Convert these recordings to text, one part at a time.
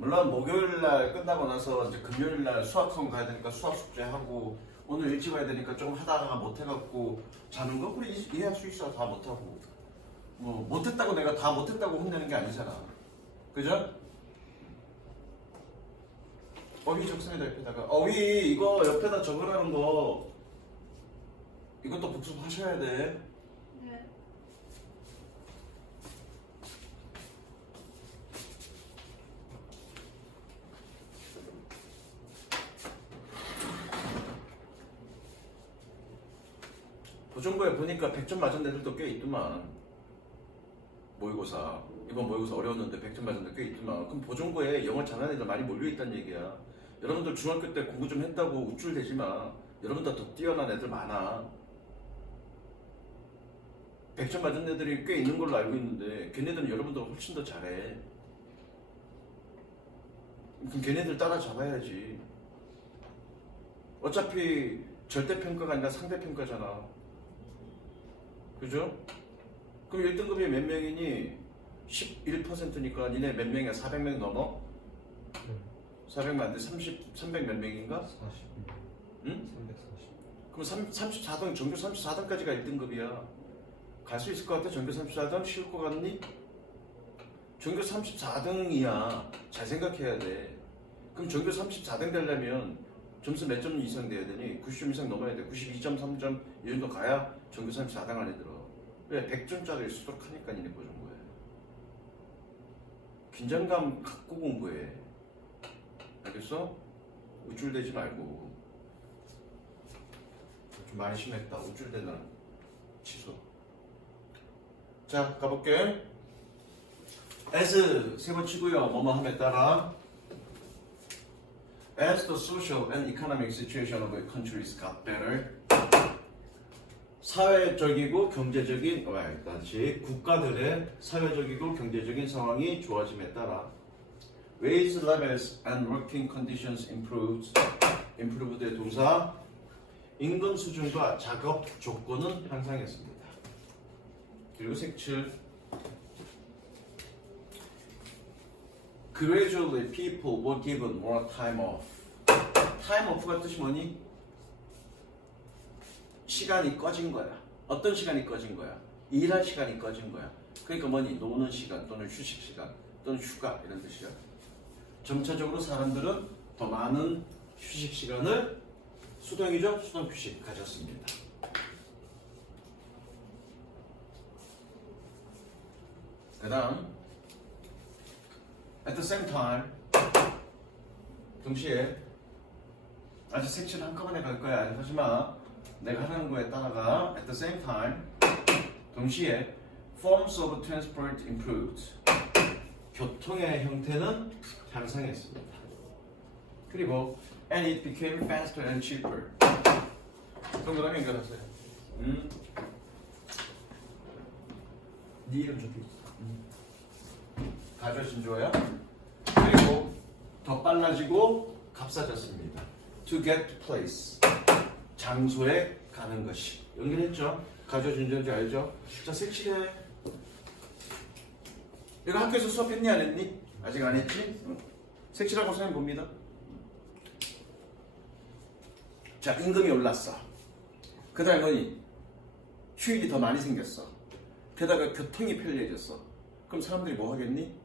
물론 목요일 날 끝나고 나서 이제 금요일 날 수학학원 가야 되니까 수학 숙제 하고 오늘 일찍 와야 되니까 좀 하다가 못 해갖고 자는 거 그래 이해할 수 있어. 다 못하고 뭐 못했다고 내가 다 못했다고 혼내는 게 아니잖아. 그죠? 어휘 적습니다. 옆에다가 어휘 이거 옆에다 적으라는 거 이것도 복습하셔야 돼. 네. 보정고에 보니까 100점 맞은 애들도 꽤 있더만. 모의고사 이번 모의고사 어려웠는데 100점 맞은 애들 꽤 있더만. 그럼 보정고에 영어 잘하는 애들 많이 몰려있다는 얘기야. 여러분들 중학교 때 공부 좀 했다고 우쭐대지 마. 여러분들 더 뛰어난 애들 많아. 100점 맞은 애들이 꽤 있는 걸로 알고 있는데 걔네들은 여러분들보다 훨씬 더 잘해. 그럼 걔네들 따라잡아야지. 어차피 절대평가가 아니라 상대평가잖아. 그죠? 그럼 1등급이 몇 명이니? 11%니까 니네 몇 명이야? 400명 넘어? 400만 안 돼? 300 몇 명인가? 40. 응? 340. 그럼 34등, 전교 34등까지가 1등급이야. 갈 수 있을 것 같아? 전교 34등? 쉬울 것 같니? 전교 34등이야. 잘 생각해야 돼. 그럼 전교 34등 되려면 점수 몇 점 이상 돼야 되니? 90점 이상 넘어야 돼. 92점, 3점 이 정도 가야 전교 34등 안에 들어. 왜? 100점짜리 수록하니까 니네 보는 거야. 긴장감 갖고 공부해. 알겠어? 우쭐대지 말고. 좀 많이 심했다. 우쭐대는 취소. 자, 가볼게. as 세 번 치고요. 뭐뭐 함에 따라 as the social and economic situation of the countries got better. 사회적이고 경제적인 다시 국가들의 사회적이고 경제적인 상황이 좋아짐에 따라 wage levels and working conditions improved. improved의 동사 임금 수준과 작업 조건은 향상했습니다. 그리고 색칠 gradually people were given more time off. time off가 뜻이 뭐니? 시간이 꺼진 거야. 어떤 시간이 꺼진 거야? 일할 시간이 꺼진 거야. 그러니까 뭐니? 노는 시간 또는 휴식 시간 또는 휴가 이런 뜻이야. 점차적으로 사람들은 더 많은 휴식 시간을 수동이죠? 수동 휴식 가졌습니다. 그 다음 at the same time 동시에 아직 색칠 한꺼번에 갈 거야. 하지마. 내가 하는 거에 따라가 at the same time 동시에 forms of transport improved. 교통의 형태는 향상했습니다. 그리고 and it became faster and cheaper. 동그라미 연결하세요. 네 이름 적혀있어. 가져신 조야. 그리고 더 빨라지고 값싸졌습니다. To get to place. 장소에 가는 것이. 연결했죠? 가져준전지 알죠? 자, 색칠해. 이거 학교에서 수업했니 안 했니? 아직 안 했지? 색칠하고 선생님 봅니다. 자, 임금이 올랐어. 그 다음에 뭐니? 휴일이 더 많이 생겼어. 게다가 교통이 편리해졌어. 그럼 사람들이 뭐 하겠니?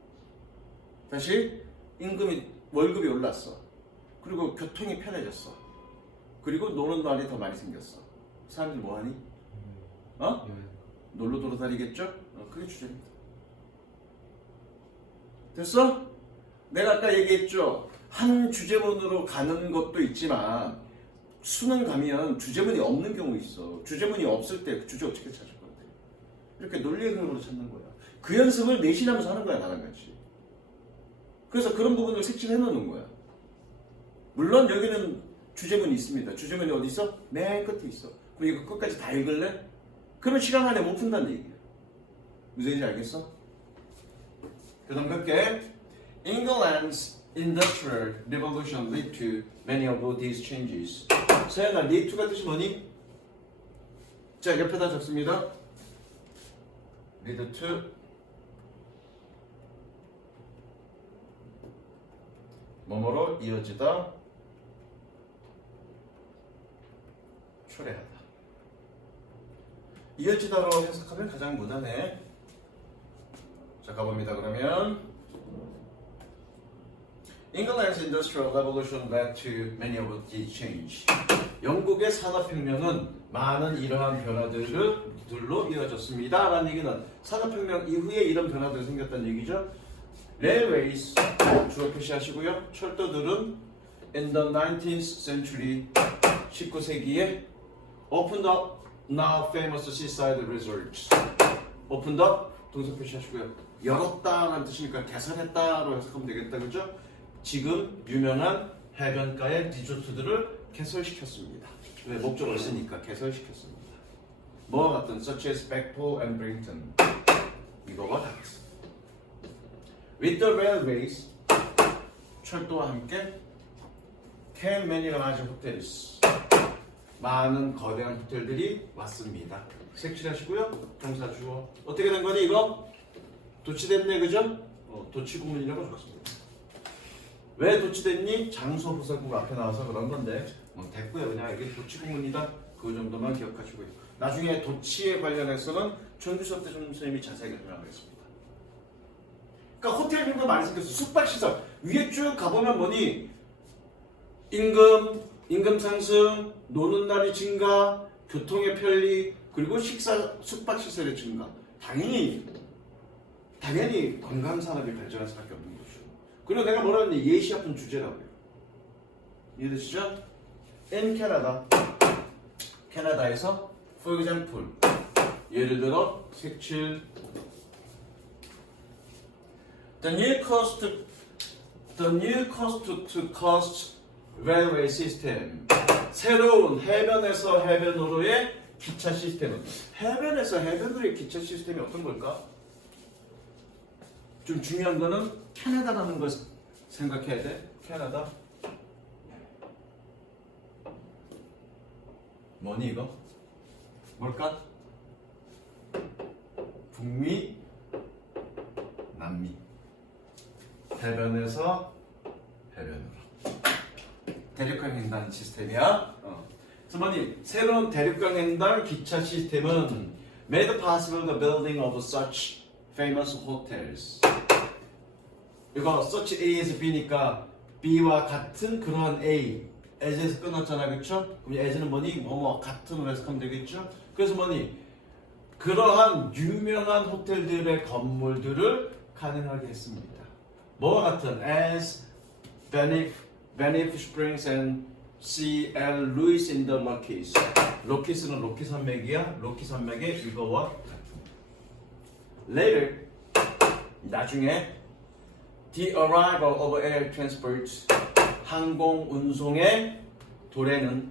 다시 월급이 올랐어. 그리고 교통이 편해졌어. 그리고 노는 날이 더 많이 생겼어. 사람들이 뭐 하니? 놀러 돌아다니겠죠? 그게 주제입니다. 됐어? 내가 아까 얘기했죠? 한 주제문으로 가는 것도 있지만 수능 가면 주제문이 없는 경우 있어. 주제문이 없을 때 그 주제 어떻게 찾을 건데? 이렇게 논리의 흐름으로 찾는 거야. 그 연습을 내신하면서 하는 거야, 나랑 같이. 그래서 그런 부분을 색칠해 놓는 거야. 물론 여기는 주제문이 있습니다. 주제문이 어디 있어? 맨 끝에 있어. 그럼 이거 끝까지 다 읽을래? 그러면 시간 안에 못 푼다는 얘기야. 무슨 얘기인지 알겠어? 그 다음 갈게. England's industrial revolution led to many of these changes. 서연아, lead to가 뜻이 뭐니? 자, 옆에다 적습니다. lead to 뭐뭐로 이어지다 초래하다. 이어지다로 해석하면 가장 무난해. 자, 가봅니다. 그러면 England's industrial revolution led to many of these changes. 영국의 산업혁명은 많은 이러한 변화들로 이어졌습니다. 라는 얘기는 산업혁명 이후에 이런 변화들이 생겼다는 얘기죠. Railways 주로 표시하시고요. 철도들은 in the 19th century 19세기에 opened up now famous seaside resorts. opened up 동사 표시하시고요. 열었다라는 뜻이니까 개설했다로 해석하면 되겠다. 그죠? 지금 유명한 해변가의 리조트들을 개설시켰습니다. 왜? 목적을 쓰니까 개설시켰습니다. 뭐와 같은 such as Beckpool and Brington. 이거와 같은. With the railways 철도와 함께 came many large hotels. 많은 거대한 호텔들이 왔습니다. 색칠하시고요. 동사 주어. 어떻게 된 거니 이거? 도치됐네, 그죠? 도치구문이라고 적었습니다. 왜 도치됐니? 장소 부사구가 앞에 나와서 그런 건데 됐고요. 그냥 이게 도치구문이다. 그 정도만 기억하시고요. 나중에 도치에 관련해서는 정규 수업 때 선생님이 자세하게 설명하겠습니다. 그러니까 호텔 빙도 많이 생겼어. 숙박시설 위에 쭉 가보면 뭐니? 임금 상승, 노는 날이 증가, 교통의 편리, 그리고 숙박시설의 증가. 당연히 관광산업이 발전할 수밖에 없는 거죠. 그리고 내가 뭐라 했니? 예시합은 주제라고요. 이해되시죠? In Canada, 캐나다에서 for example, 예를 들어 색칠 The new coast railway system. 새로운 해변에서 해변으로의 기차 시스템은 해변에서 해변으로의 기차 시스템이 어떤 걸까? 좀 중요한 거는 캐나다라는 걸 생각해야 돼. 캐나다. 뭐니 이거? 뭘까? 북미, 남미. 해변에서 해변으로. 대륙간 횡단 시스템이야. 그래서 뭐니? 새로운 대륙간 횡단 기차 시스템은 made possible the building of such famous hotels. 이거 such A 에서 B니까 B와 같은 그러한 A. as에서 끊었잖아, 그쵸? 그럼 as는 뭐니? 뭐뭐 같은으로 해석하면 되겠죠? 그래서 뭐니? 그러한 유명한 호텔들의 건물들을 가능하게 했습니다. 뭐와 같은? as Banff Springs and C.L. Lewis in the Rockies. 로키스는 로키 산맥이야. 로키 산맥의 이거와 같은. Later, 나중에 the arrival of air transport, 항공 운송의 도래는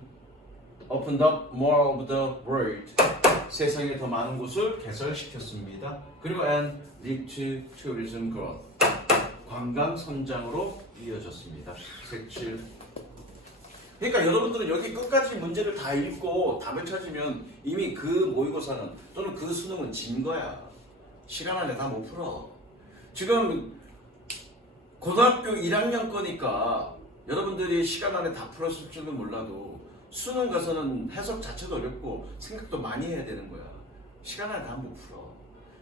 opened up more of the world, 세상에 더 많은 곳을 개설시켰습니다. 그리고 and lead to tourism growth, 관광 성장으로 이어졌습니다. 색칠. 그러니까 여러분들은 여기 끝까지 문제를 다 읽고 답을 찾으면 이미 그 모의고사는 또는 그 수능은 진 거야. 시간 안에 다 못 풀어. 지금 고등학교 1학년 거니까 여러분들이 시간 안에 다 풀었을 줄은 몰라도 수능 가서는 해석 자체도 어렵고 생각도 많이 해야 되는 거야. 시간 안에 다 못 풀어.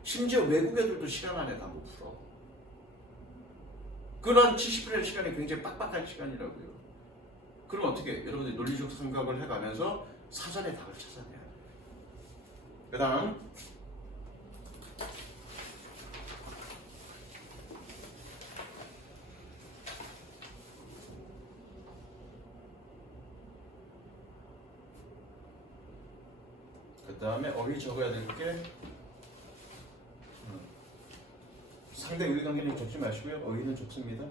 심지어 외국 애들도 시간 안에 다 못 풀어. 그런 70분의 시간이 굉장히 빡빡한 시간이라고요. 그럼 어떻게? 여러분들이 논리적 생각을 해가면서 사전에 답을 찾아내야 돼. 그 다음 어휘 적어야 될 게 상대 의관계는 적지 마시고요. 어휘는 적습니다.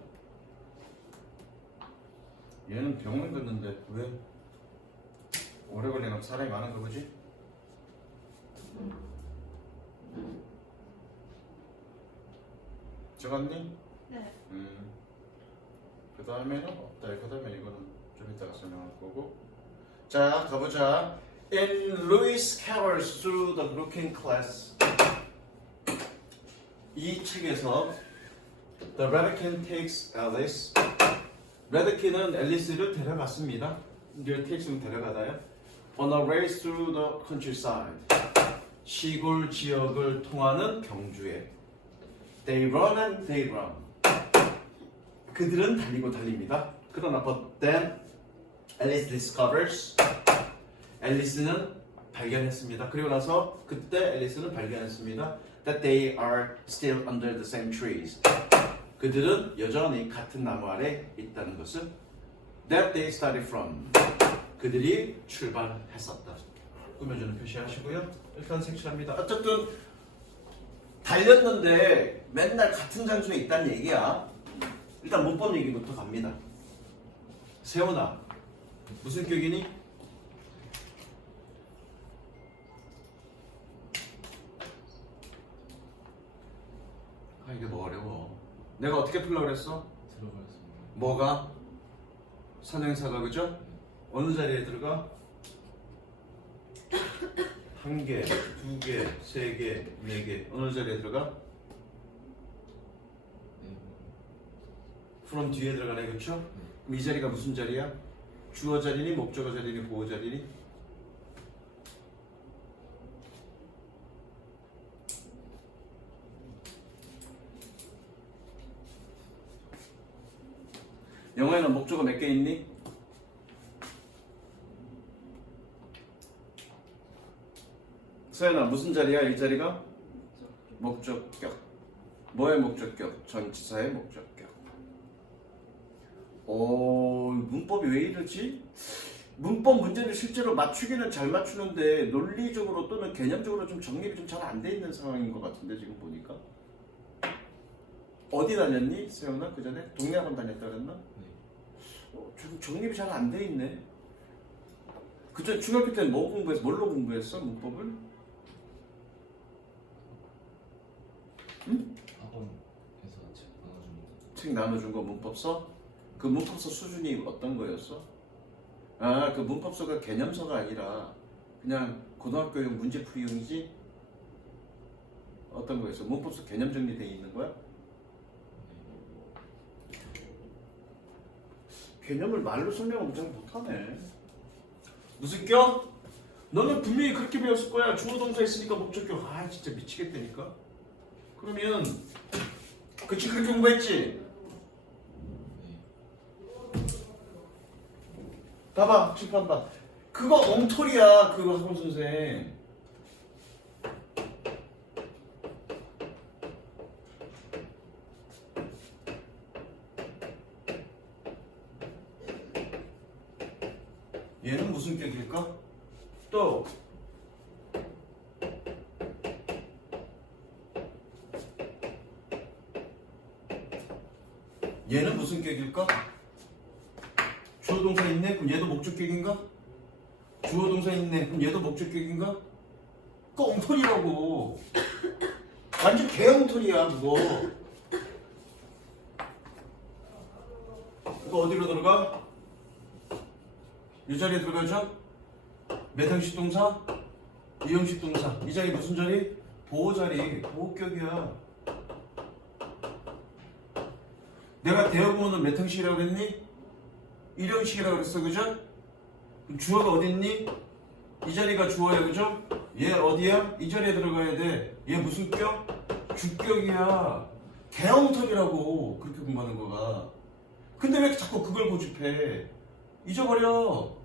얘는 병원 갔는데 왜 오래 걸리나? 사람이 많은가 보지? 적었니? 네. 그 다음에는 없다. 그 다음에 이거는 좀 이따가 설명할 거고. 자, 가보자. In Lewis Carroll's Through the Looking Glass, 이 책에서 The Rabbit takes Alice, 레드키는 앨리스를 데려갔습니다. 이제 택시로 데려가다요. On a race through the countryside. 시골 지역을 통하는 경주에. They run and they run. 그들은 달리고 달립니다. 그러나 but then Alice discovers. 앨리스는 발견했습니다. 그리고 나서 그때 앨리스는 발견했습니다. That they are still under the same trees. 그들은 여전히 같은 나무 아래 있다는 것을 That they started from. 그들이 출발했었다. 꾸며주는 표시하시고요. 일단 색칠합니다. 어쨌든 달렸는데 맨날 같은 장소에 있다는 얘기야. 일단 문법 얘기부터 갑니다. 세훈아, 무슨 격이니? 아, 이게 뭐 어려워. 내가 어떻게 풀려고 그랬어? 들어가겠습니다. 뭐가? 선행사가 그죠? 어느 자리에 들어가? 한 개, 두 개, 세 개, 네 개. 어느 자리에 들어가? 네. from 뒤에 들어가네, 그렇죠? 그럼 이 자리가 무슨 자리야? 주어 자리니, 목적어 자리니, 보호 자리니? 영어에는 목적어 몇 개 있니? 서연아, 무슨 자리야? 이 자리가? 목적격. 뭐의 목적격? 전치사의 목적격. 문법이 왜 이러지? 문법 문제를 실제로 맞추기는 잘 맞추는데 논리적으로 또는 개념적으로 좀 정립이 좀 잘 안 돼 있는 상황인 것 같은데 지금 보니까. 어디 다녔니? 세연아, 그 전에? 동네 학원 다녔다 그랬나? 좀 정립이 잘 안 돼 있네. 그전 중학교 때는 뭐 공부했어? 뭘로 공부했어? 문법을? 응? 학원에서 책 나눠줍니다. 책 나눠준 거 문법서? 그 문법서 수준이 어떤 거였어? 아, 그 문법서가 개념서가 아니라 그냥 고등학교용 문제풀이용이지? 어떤 거였어? 문법서 개념 정리되어 있는 거야? 개념을 말로 설명을 잘 못하네. 무슨 격? 너는 분명히 그렇게 배웠을 거야. 주어 동사 있으니까 목적격. 아, 진짜 미치겠다니까. 그러면 그치, 그렇게 공부했지? 봐봐, 칠판 봐. 그거 엉터리야, 그거 학원 선생. 얘는 무슨 격일까? 또 얘는 무슨 격일까? 주어 동사 있네? 그럼 얘도 목적격인가? 주어 동사 있네? 그럼 얘도 목적격인가? 그거 엉터리라고. 완전 개엉터리야 그거. 그거 어디로 들어가? 이 자리에 들어가죠? 몇 형식 동사? 이 형식 동사. 이 자리 무슨 자리? 보호 자리. 보호격이야. 내가 대어구문은 몇 형식이라고 했니? 1형식이라고 그랬어, 그죠? 그럼 주어가 어디 있니? 이 자리가 주어야, 그죠? 얘 어디야? 이 자리에 들어가야 돼. 얘 무슨 격? 주격이야. 개엉터리라고 그렇게 공부하는 거가. 근데 왜 자꾸 그걸 고집해? 잊어버려.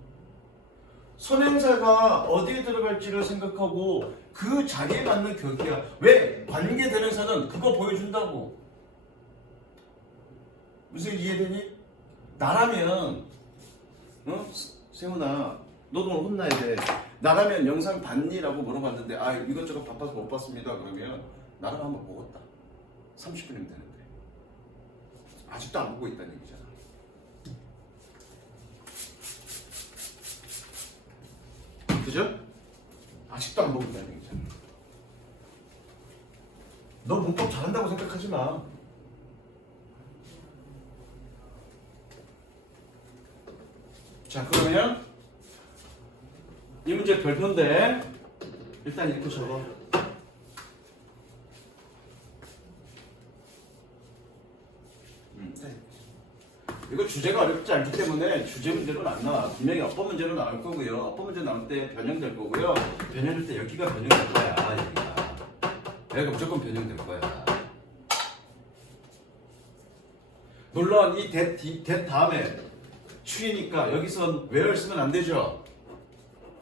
선행사가 어디에 들어갈지를 생각하고 그 자리에 맞는 격이야. 왜? 관계대명사는 그거 보여준다고. 무슨 이해되니? 나라면 세훈아, 너도 오늘 혼나야 돼. 나라면 영상 봤니?라고 물어봤는데 아, 이것저것 바빠서 못 봤습니다. 그러면 나라면 한번 보겠다. 30분이면 되는데 아직도 안 보고 있다는 얘기잖아. 그죠? 아직도 안 보고 있다는 얘기잖아. 너 문법 잘한다고 생각하지 마. 자, 그러면 이 문제 별표인데 일단 이렇게 적어. 이거 주제가 어렵지 않기 때문에 주제 문제로는 안 나와. 분명히 어법 문제로 나올 거고요. 어법 문제 나올 때 변형될 거고요. 변형될 때 여기가 변형될 거야. 여기가 무조건 변형될 거야. 물론 이 that 다음에 추이니까 여기선 where를 쓰면 안 되죠.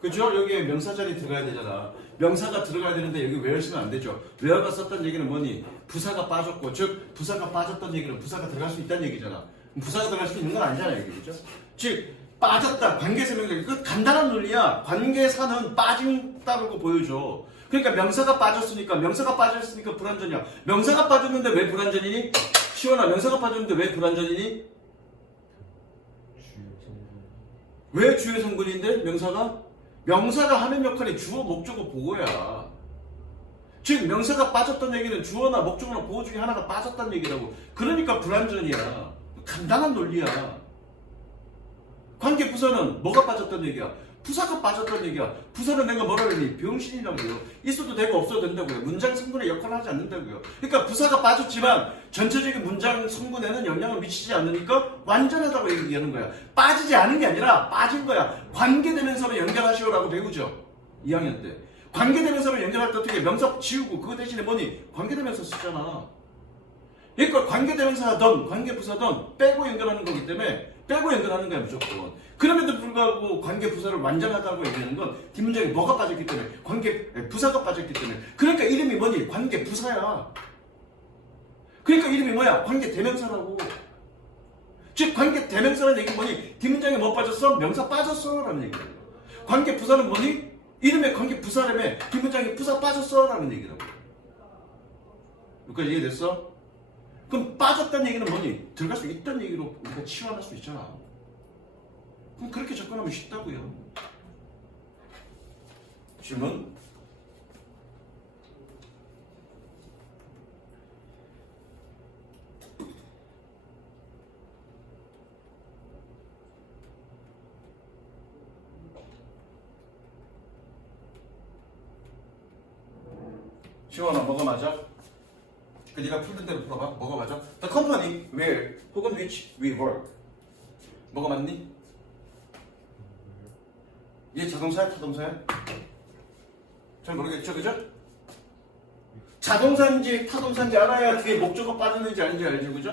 그죠? 여기에 명사 자리 들어가야 되잖아. 명사가 들어가야 되는데 여기 where 쓰면 안 되죠. where가 썼던 얘기는 뭐니? 부사가 빠졌고, 즉 부사가 빠졌던 얘기는 부사가 들어갈 수 있다는 얘기잖아. 부사가 들어갈 수 있는 건 아니잖아요, 이게 그죠? 즉 빠졌다, 관계설명. 그 간단한 논리야. 관계사는 빠진다고 보여줘. 그러니까 명사가 빠졌으니까 불완전이야. 명사가 빠졌는데 왜 불완전이니? 시원아, 명사가 빠졌는데 왜 불완전이니? 주요 성분. 왜 주요 성분인데 명사가? 명사가 하는 역할이 주어, 목적어, 보어야. 즉 명사가 빠졌던 얘기는 주어나 목적어나 보어 중에 하나가 빠졌다는 얘기라고. 그러니까 불완전이야. 간단한 논리야. 관계 부사는 뭐가 빠졌다는 얘기야? 부사가 빠졌다는 얘기야. 부사는 내가 뭐라 그러니? 병신이라고요. 있어도 되고 없어도 된다고요. 문장 성분의 역할을 하지 않는다고요. 그러니까 부사가 빠졌지만 전체적인 문장 성분에는 영향을 미치지 않으니까 완전하다고 얘기하는 거야. 빠지지 않은 게 아니라 빠진 거야. 관계대명사로 연결하시오라고 배우죠. 2학년 때. 관계대명사로 연결할 때 어떻게 명사 지우고 그거 대신에 뭐니? 관계대명사 쓰잖아. 그러니까 관계대명사든 관계부사든 빼고 연결하는 거기 때문에 빼고 연결하는 거야 무조건. 그럼에도 불구하고 관계부사를 완전하다고 얘기하는 건 뒷문장에 뭐가 빠졌기 때문에 부사가 빠졌기 때문에. 그러니까 이름이 뭐니? 관계부사야. 그러니까 이름이 뭐야? 관계대명사라고. 즉 관계대명사라는 얘기는 뭐니? 뒷문장에 뭐 빠졌어? 명사 빠졌어 라는 얘기야. 관계부사는 뭐니? 이름에 관계부사라며 뒷문장에 부사 빠졌어 라는 얘기라고. 여기까지 이해됐어? 그럼 빠졌다는 얘기는 뭐니? 들어갈 수 있다는 얘기로 우리가 치환할 수 있잖아. 그럼 그렇게 접근하면 쉽다고요. 질문? 시원아, 뭐가 맞아? 그 네가 풀던 대로 풀어봐. 뭐가 맞아? The company where 혹은 which we work. 뭐가 맞니? 이게 자동사야, 타동사야? 잘 모르겠죠, 그죠? 자동사인지 타동사인지 알아야 뒤에 목적어 빠졌는지 아닌지 알죠, 그죠?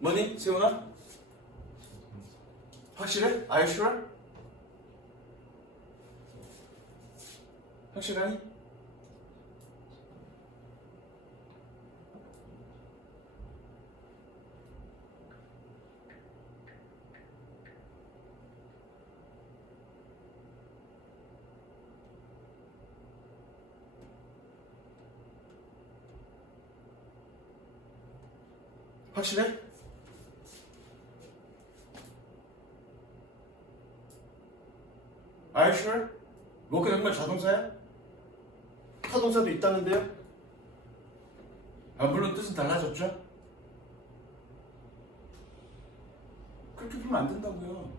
뭐니, 세훈아? 확실해? Are you sure? 확실하니? 확실해? Are you sure? 뭐그 정말 자동사야? 타동사도 있다는데요? 아, 물론 뜻은 달라졌죠? 그렇게 풀면 안 된다고요.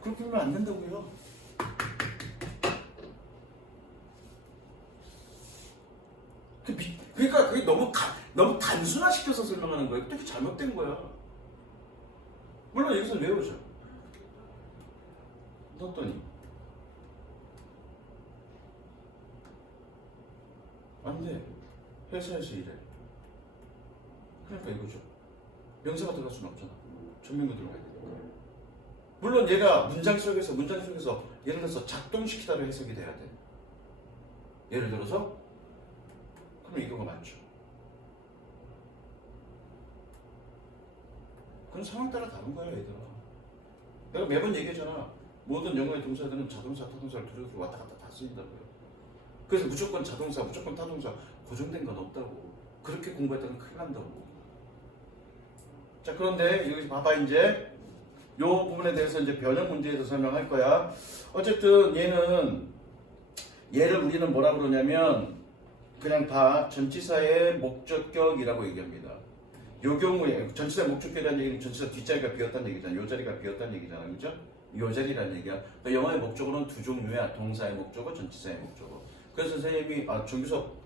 그렇게 풀면 안 된다고요. 그러니까 그게 너무 단순화시켜서 설명하는 거예요. 되게 잘못된 거야. 물론 여기서 외우죠. 넣었더니 안 돼. 회사에서 일해. 그러니까 이거죠. 명사가 들어갈 수는 없잖아. 전면구 들어가야 되니까. 물론 얘가 문장 속에서 예를 들어서 작동시키다로 해석이 돼야 돼. 예를 들어서 그럼 이거가 맞죠. 그건 상황 따라 다른 거야, 얘들아. 내가 매번 얘기하잖아. 모든 영어의 동사들은 자동사, 타동사를 두루두루 왔다 갔다 다 쓰인다고요. 그래서 무조건 자동사, 무조건 타동사 고정된 건 없다고. 그렇게 공부했다면 큰일 난다고. 자, 그런데 여기 봐봐. 이제 요 부분에 대해서 이제 변형 문제에서 설명할 거야. 어쨌든 얘를 우리는 뭐라 그러냐면 그냥 다 전치사의 목적격이라고 얘기합니다. 요 경우에 전치사의 목적격이라는 얘기는 전치사 뒷자리가 비었다는 얘기잖아. 요 자리가 비었다는 얘기잖아. 그죠? 요 자리라는 얘기야. 그러니까 영어의 목적어는 두 종류야. 동사의 목적어, 전치사의 목적어. 그래서 선생님이 정규석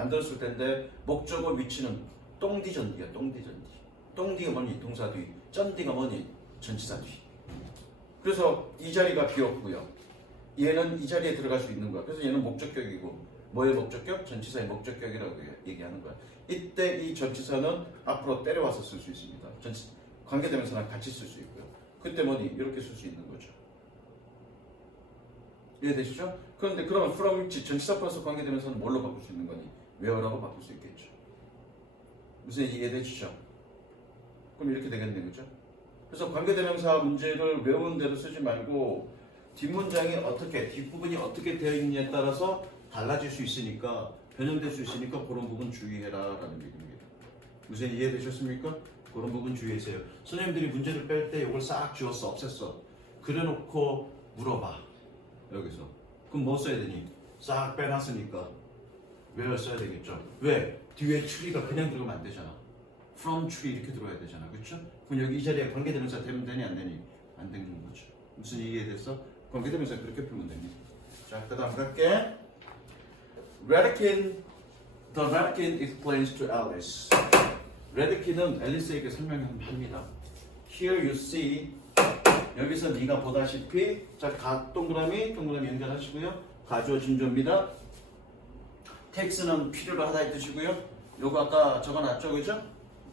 만들었을 텐데 목적어 위치는 똥디전디야. 똥디가 뭐니? 동사 뒤. 쩐디가 뭐니? 전치사 뒤. 그래서 이 자리가 비었고요. 얘는 이 자리에 들어갈 수 있는 거야. 그래서 얘는 목적격이고 뭐의 목적격? 전치사의 목적격이라고 얘기하는 거야. 이때 이 전치사는 앞으로 때려와서 쓸 수 있습니다. 관계대명사랑 같이 쓸 수 있고요. 그때 뭐니? 이렇게 쓸 수 있는 거죠. 이해되시죠? 그런데 그러면 from which 전치사 플러스 관계대명사는 뭘로 바꿀 수 있는 거니? where라고 바꿀 수 있겠죠. 무슨 얘기 이해되시죠? 그럼 이렇게 되겠네, 그죠? 그래서 관계대명사 문제를 외우는 대로 쓰지 말고 뒷문장이 어떻게, 뒷부분이 어떻게 되어 있느냐에 따라서 달라질 수 있으니까, 변형될 수 있으니까 그런 부분 주의해라라는 얘기입니다. 무슨 이해되셨습니까? 그런 부분 주의하세요. 선생님들이 문제를 뺄 때 이걸 싹 지웠어, 없앴어. 그래놓고 물어봐. 여기서. 그럼 뭐 써야 되니? 싹 빼놨으니까 where 써야 되겠죠. 왜? 뒤에 추리가 그냥 들어가면 안 되잖아. from tree 이렇게 들어야 되잖아. 그렇죠? 그럼 여기 이 자리에 관계대명사 되면 되니 안 되니? 안 되는 거죠. 무슨 이해됐어? 관계대명사 그렇게 풀면 됩니다. 자, 그 다음 갈게. Redikin, the Redikin explains to Alice. 레드킨은 앨리스에게 설명합니다. Here you see, 여기서 네가 보다시피, 자, 동그라미 연결하시고요. 가주어 진조입니다. takes는 필요로 하다 이 뜻이고요. 요거 아까 적어놨죠, 그죠?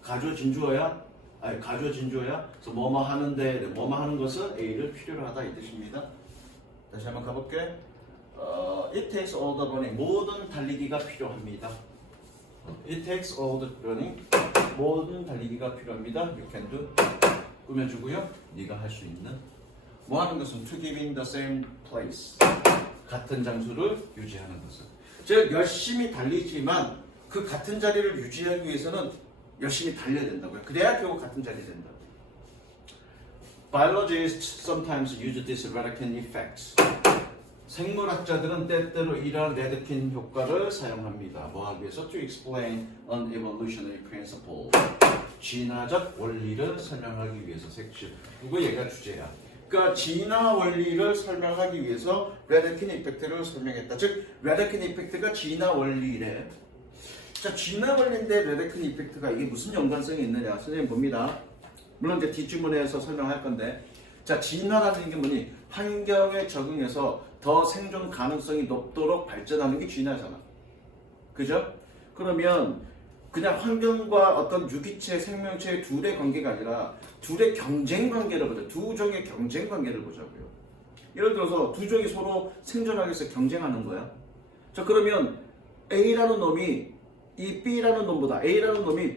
가주어 진주어야. 그래서 뭐뭐 하는데, 뭐뭐 하는 것은 A를 필요로 하다 이 뜻입니다. 다시 한번 가볼게. It takes all the running. 모든 달리기가 필요합니다. It takes all the running. 모든 달리기가 필요합니다. You can do. 꾸며주고요. 네가 할 수 있는. 뭐 하는 것은 to give in the same place. 같은 장소를 유지하는 것은. 즉 열심히 달리지만 그 같은 자리를 유지하기 위해서는 열심히 달려야 된다고요. 그래야 결국 같은 자리에 된다. Biologists sometimes use this Redikin effect. 생물학자들은 때때로 이러한 레드킨 효과를 사용합니다. 뭐 하기 위해서? To explain an evolutionary principle. 진화적 원리를 설명하기 위해서 색칠. 이거 얘가 주제야. 그러니까 진화 원리를 설명하기 위해서 레드킨 이펙트를 설명했다. 즉 레드킨 이펙트가 진화 원리래. 자, 진화 원리인데 레드킨 이펙트가 이게 무슨 연관성이 있느냐? 선생님 봅니다. 물론 이제 뒷주문에서 설명할 건데, 자, 진화라는 게 뭐니? 환경에 적응해서 더 생존 가능성이 높도록 발전하는 게 진화잖아. 그죠? 그러면 그냥 환경과 어떤 유기체, 생명체의 둘의 관계가 아니라 둘의 경쟁 관계를 보자. 두 종의 경쟁 관계를 보자고요. 예를 들어서 두 종이 서로 생존하기 위해서 경쟁하는 거야. 자, 그러면 A라는 놈이 이 B라는 놈보다 A라는 놈이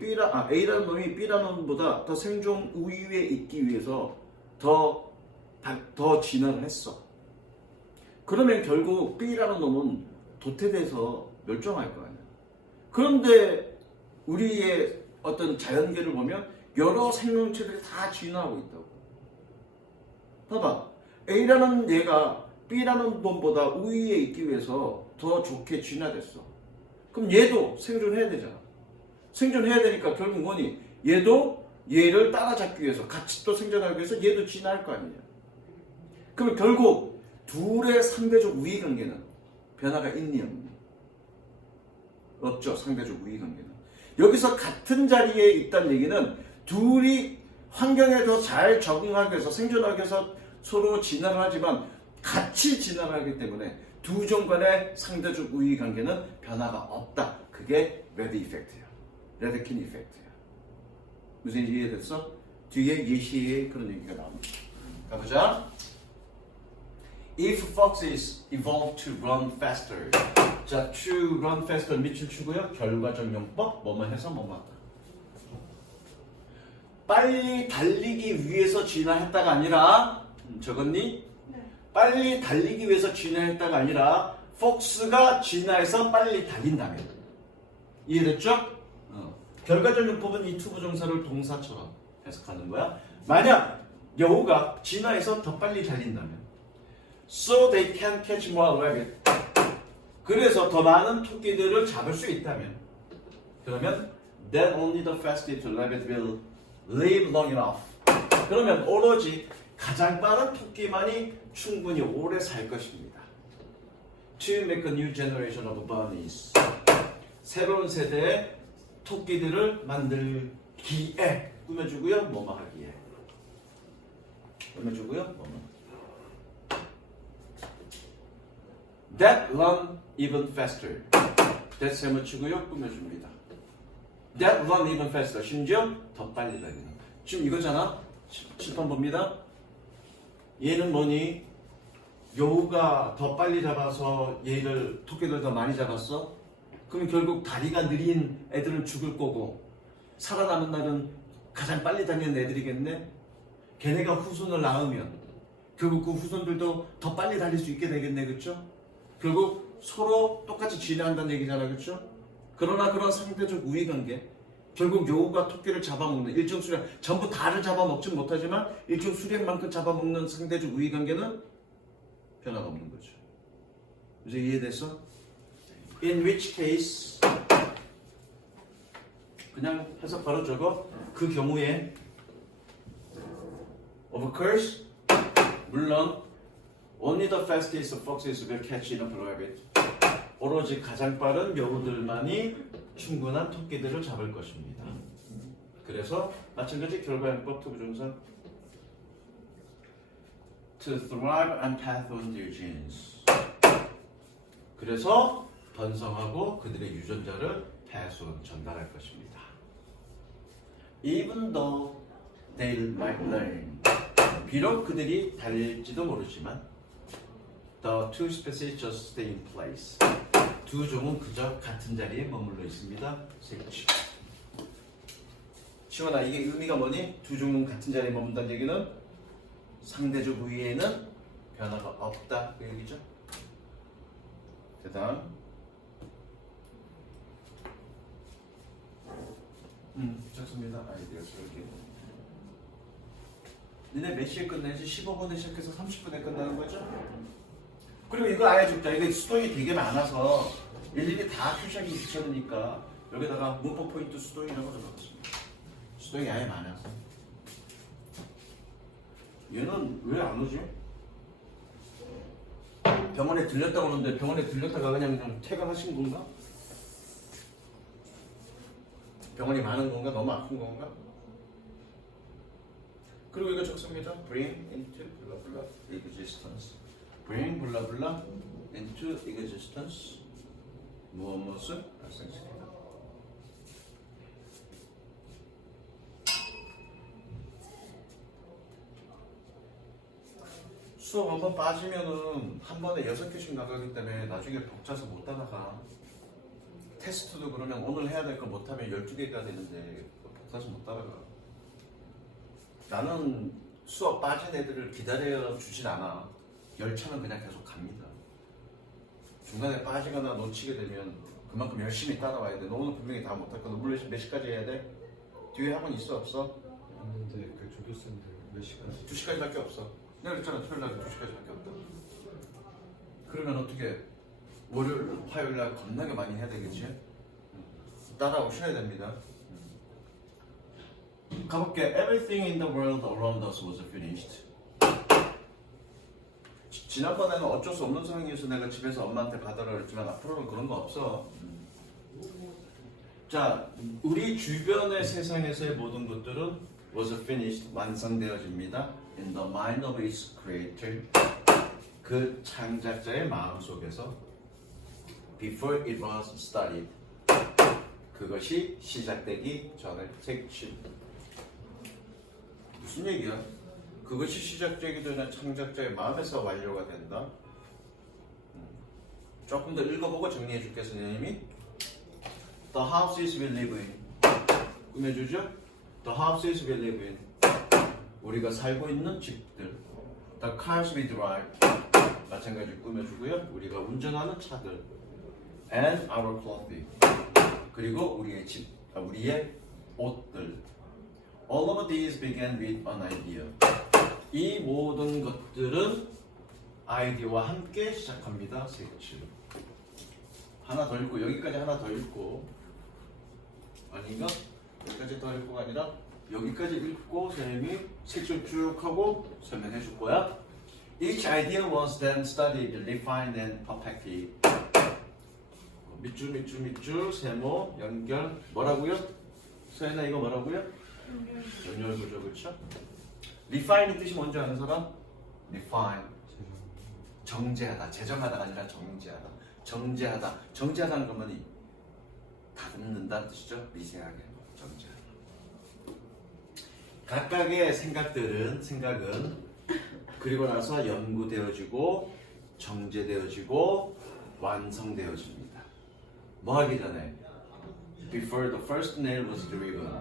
B라는 놈보다 더 생존 우위에 있기 위해서 더 진화를 했어. 그러면 결국 B라는 놈은 도태돼서 멸종할 거 아니야. 그런데 우리의 어떤 자연계를 보면 여러 생명체들이 다 진화하고 있다고. 봐봐. A라는 얘가 B라는 놈보다 우위에 있기 위해서 더 좋게 진화됐어. 그럼 얘도 생존해야 되잖아. 생존해야 되니까 결국 뭐니? 얘도 얘를 따라잡기 위해서 같이 또 생존하기 위해서 얘도 진화할 거 아니냐. 그러면 결국 둘의 상대적 우위 관계는 변화가 있니 없니? 없죠. 상대적 우위 관계는. 여기서 같은 자리에 있다는 얘기는 둘이 환경에 더 잘 적응하기 위해서 생존하기 위해서 서로 진화를 하지만 같이 진화를 하기 때문에 두 종 간의 상대적 우위 관계는 변화가 없다. 그게 레드 이펙트야. 레드킨 이펙트야. 무슨 이해됐어? 뒤에 예시에 그런 얘기가 나옵니다. 가보자. If foxes evolve to run faster. 자, to run faster 밑줄 치고요. 결과적 용법 뭐뭐 해서 뭐뭐 하다. 빨리 달리기 위해서 진화했다가 아니라 적었니? 네. 빨리 달리기 위해서 진화했다가 아니라 폭스가 진화해서 빨리 달린다면. 이해됐죠? 결과적 용법은 이 투부정사를 동사처럼 해석하는 거야. 만약 여우가 진화해서 더 빨리 달린다면 So they can catch more rabbit. 그래서 더 많은 토끼들을 잡을 수 있다면 그러면 Then only the fastest rabbit will live long enough. 그러면 오로지 가장 빠른 토끼만이 충분히 오래 살 것입니다. To make a new generation of bunnies. 새로운 세대의 토끼들을 만들기에 꾸며주고요. 뭐뭐 하기에 꾸며주고요. 뭐뭐 That run even faster. That 세무치고요. 꾸며줍니다. That run even faster. 심지어 더 빨리 달리는. 지금 이거잖아. 7번 봅니다. 얘는 뭐니? 여우가 더 빨리 잡아서 얘를 토끼들 더 많이 잡았어? 그럼 결국 다리가 느린 애들은 죽을 거고 살아남은 날은 가장 빨리 다니는 애들이겠네? 걔네가 후손을 낳으면 결국 그 후손들도 더 빨리 달릴 수 있게 되겠네, 그쵸? 결국 서로 똑같이 진화한다는 얘기잖아, 그쵸? 그러나 그런 상대적 우위관계 결국 여우가 토끼를 잡아먹는 일정 수량 전부 다를 잡아먹진 못하지만 일정 수량만큼 잡아먹는 상대적 우위관계는 변화가 없는 거죠. 이제 이해됐어? In which case 그냥 해석 바로 적어. 그 경우에 of course 물론 only the fastest foxes will catch enough rabbit. 오로지 가장 빠른 여우들만이 충분한 토끼들을 잡을 것입니다. 그래서 마찬가지 결과형법 투부정사 to thrive and pass on their genes. 그래서 번성하고 그들의 유전자를 pass on 전달할 것입니다. Even though they might learn. 비록 그들이 달릴지도 모르지만 the two species just stay in place. 두 종은 그저 같은 자리에 머물러 있습니다. 세치. 시원아, 이게 의미가 뭐니? 두 종은 같은 자리에 머문다는 얘기는 상대적 우위에는 변화가 없다 그 얘기죠. 그다음 좋습니다. 아이디어 설계. 니네 몇 시에 끝내지? 15분에 시작해서 30분에 끝나는 거죠? 그리고 이거 알려줄까? 이게 수동이 되게 많아서 일일이 다 표시하기 귀찮으니까 여기다가 문법 포인트 수동이라고 적어봤습니다. 수동이 아예 많아서. 얘는 왜 안 오지? 병원에 들렸다고 하는데 병원에 들렸다가 그냥 퇴근하신 건가? 병원이 많은 건가? 너무 아픈 건가? 그리고 이거 적습니다. Bring into blah blah existence. Bring blah blah into existence. 무엇을 발생시키다. 수업 한번 빠지면은 한 번에 6개씩 나가기 때문에 나중에 벅차서 못 따라가. 테스트도 그러면 오늘 해야 될 거 못하면 12개가 되는데 벅차서 못 따라가. 나는 수업 빠진 애들을 기다려 주진 않아. 열차는 그냥 계속 갑니다. 중간에 빠지거나 놓치게 되면 그만큼 열심히 따라와야 돼. 너 오늘 분명히 다 못할 거야. 물론 몇 시까지 해야 돼? 뒤에 학원 있어 없어? 있는데 그 조교쌤들 몇 시까지? 2시까지밖에 없어. 내가 그랬잖아. 토요일날 2시까지밖에 없다. 그러면 어떻게 월요일, 화요일날 겁나게 많이 해야 되겠지? 따라오셔야 됩니다. 가볼게. Everything in the world around us was finished. 지난번에는 어쩔 수 없는 상황이어서 내가 집에서 엄마한테 받으라 그랬지만 앞으로는 그런 거 없어. 자, 우리 주변의 세상에서의 모든 것들은 was finished, 완성되어집니다. In the mind of its creator, 그 창작자의 마음 속에서 before it was started, 그것이 시작되기 전에 색칠. 무슨 얘기야? 그것이 시작되기 전에 창작자의 마음에서 완료가 된다. 조금 더 읽어보고 정리해 줄게 선생님이. The houses we live in. 꾸며주죠? The houses we live in. 우리가 살고 있는 집들. The cars we drive. 마찬가지 꾸며주고요. 우리가 운전하는 차들. And our clothing. 그리고 우리의 우리의 옷들. All of these began with an idea. 이 모든 것들은 아이디어와 함께 시작합니다. 색칠. 하나 더 읽고 여기까지 하나 더 읽고 아닌가? 여기까지 더 읽고가 아니라 여기까지 읽고 선생님이 색칠 쭉 하고 설명해 줄 거야. Each idea was then studied, refined and perfected. 밑줄 세모 연결 뭐라고요? 서연아 이거 뭐라고요? 연결 구조 그렇죠? refine 뜻이 뭔지 아는 사람? refine 정제하다 제정하다가 아니라 정제하다 정제하다는 것만이 다듬는다는 뜻이죠. 미세하게 정제하다. 각각의 생각은 그리고 나서 연구되어지고 정제되어지고 완성되어집니다. 뭐 하기 전에 before the first nail was driven.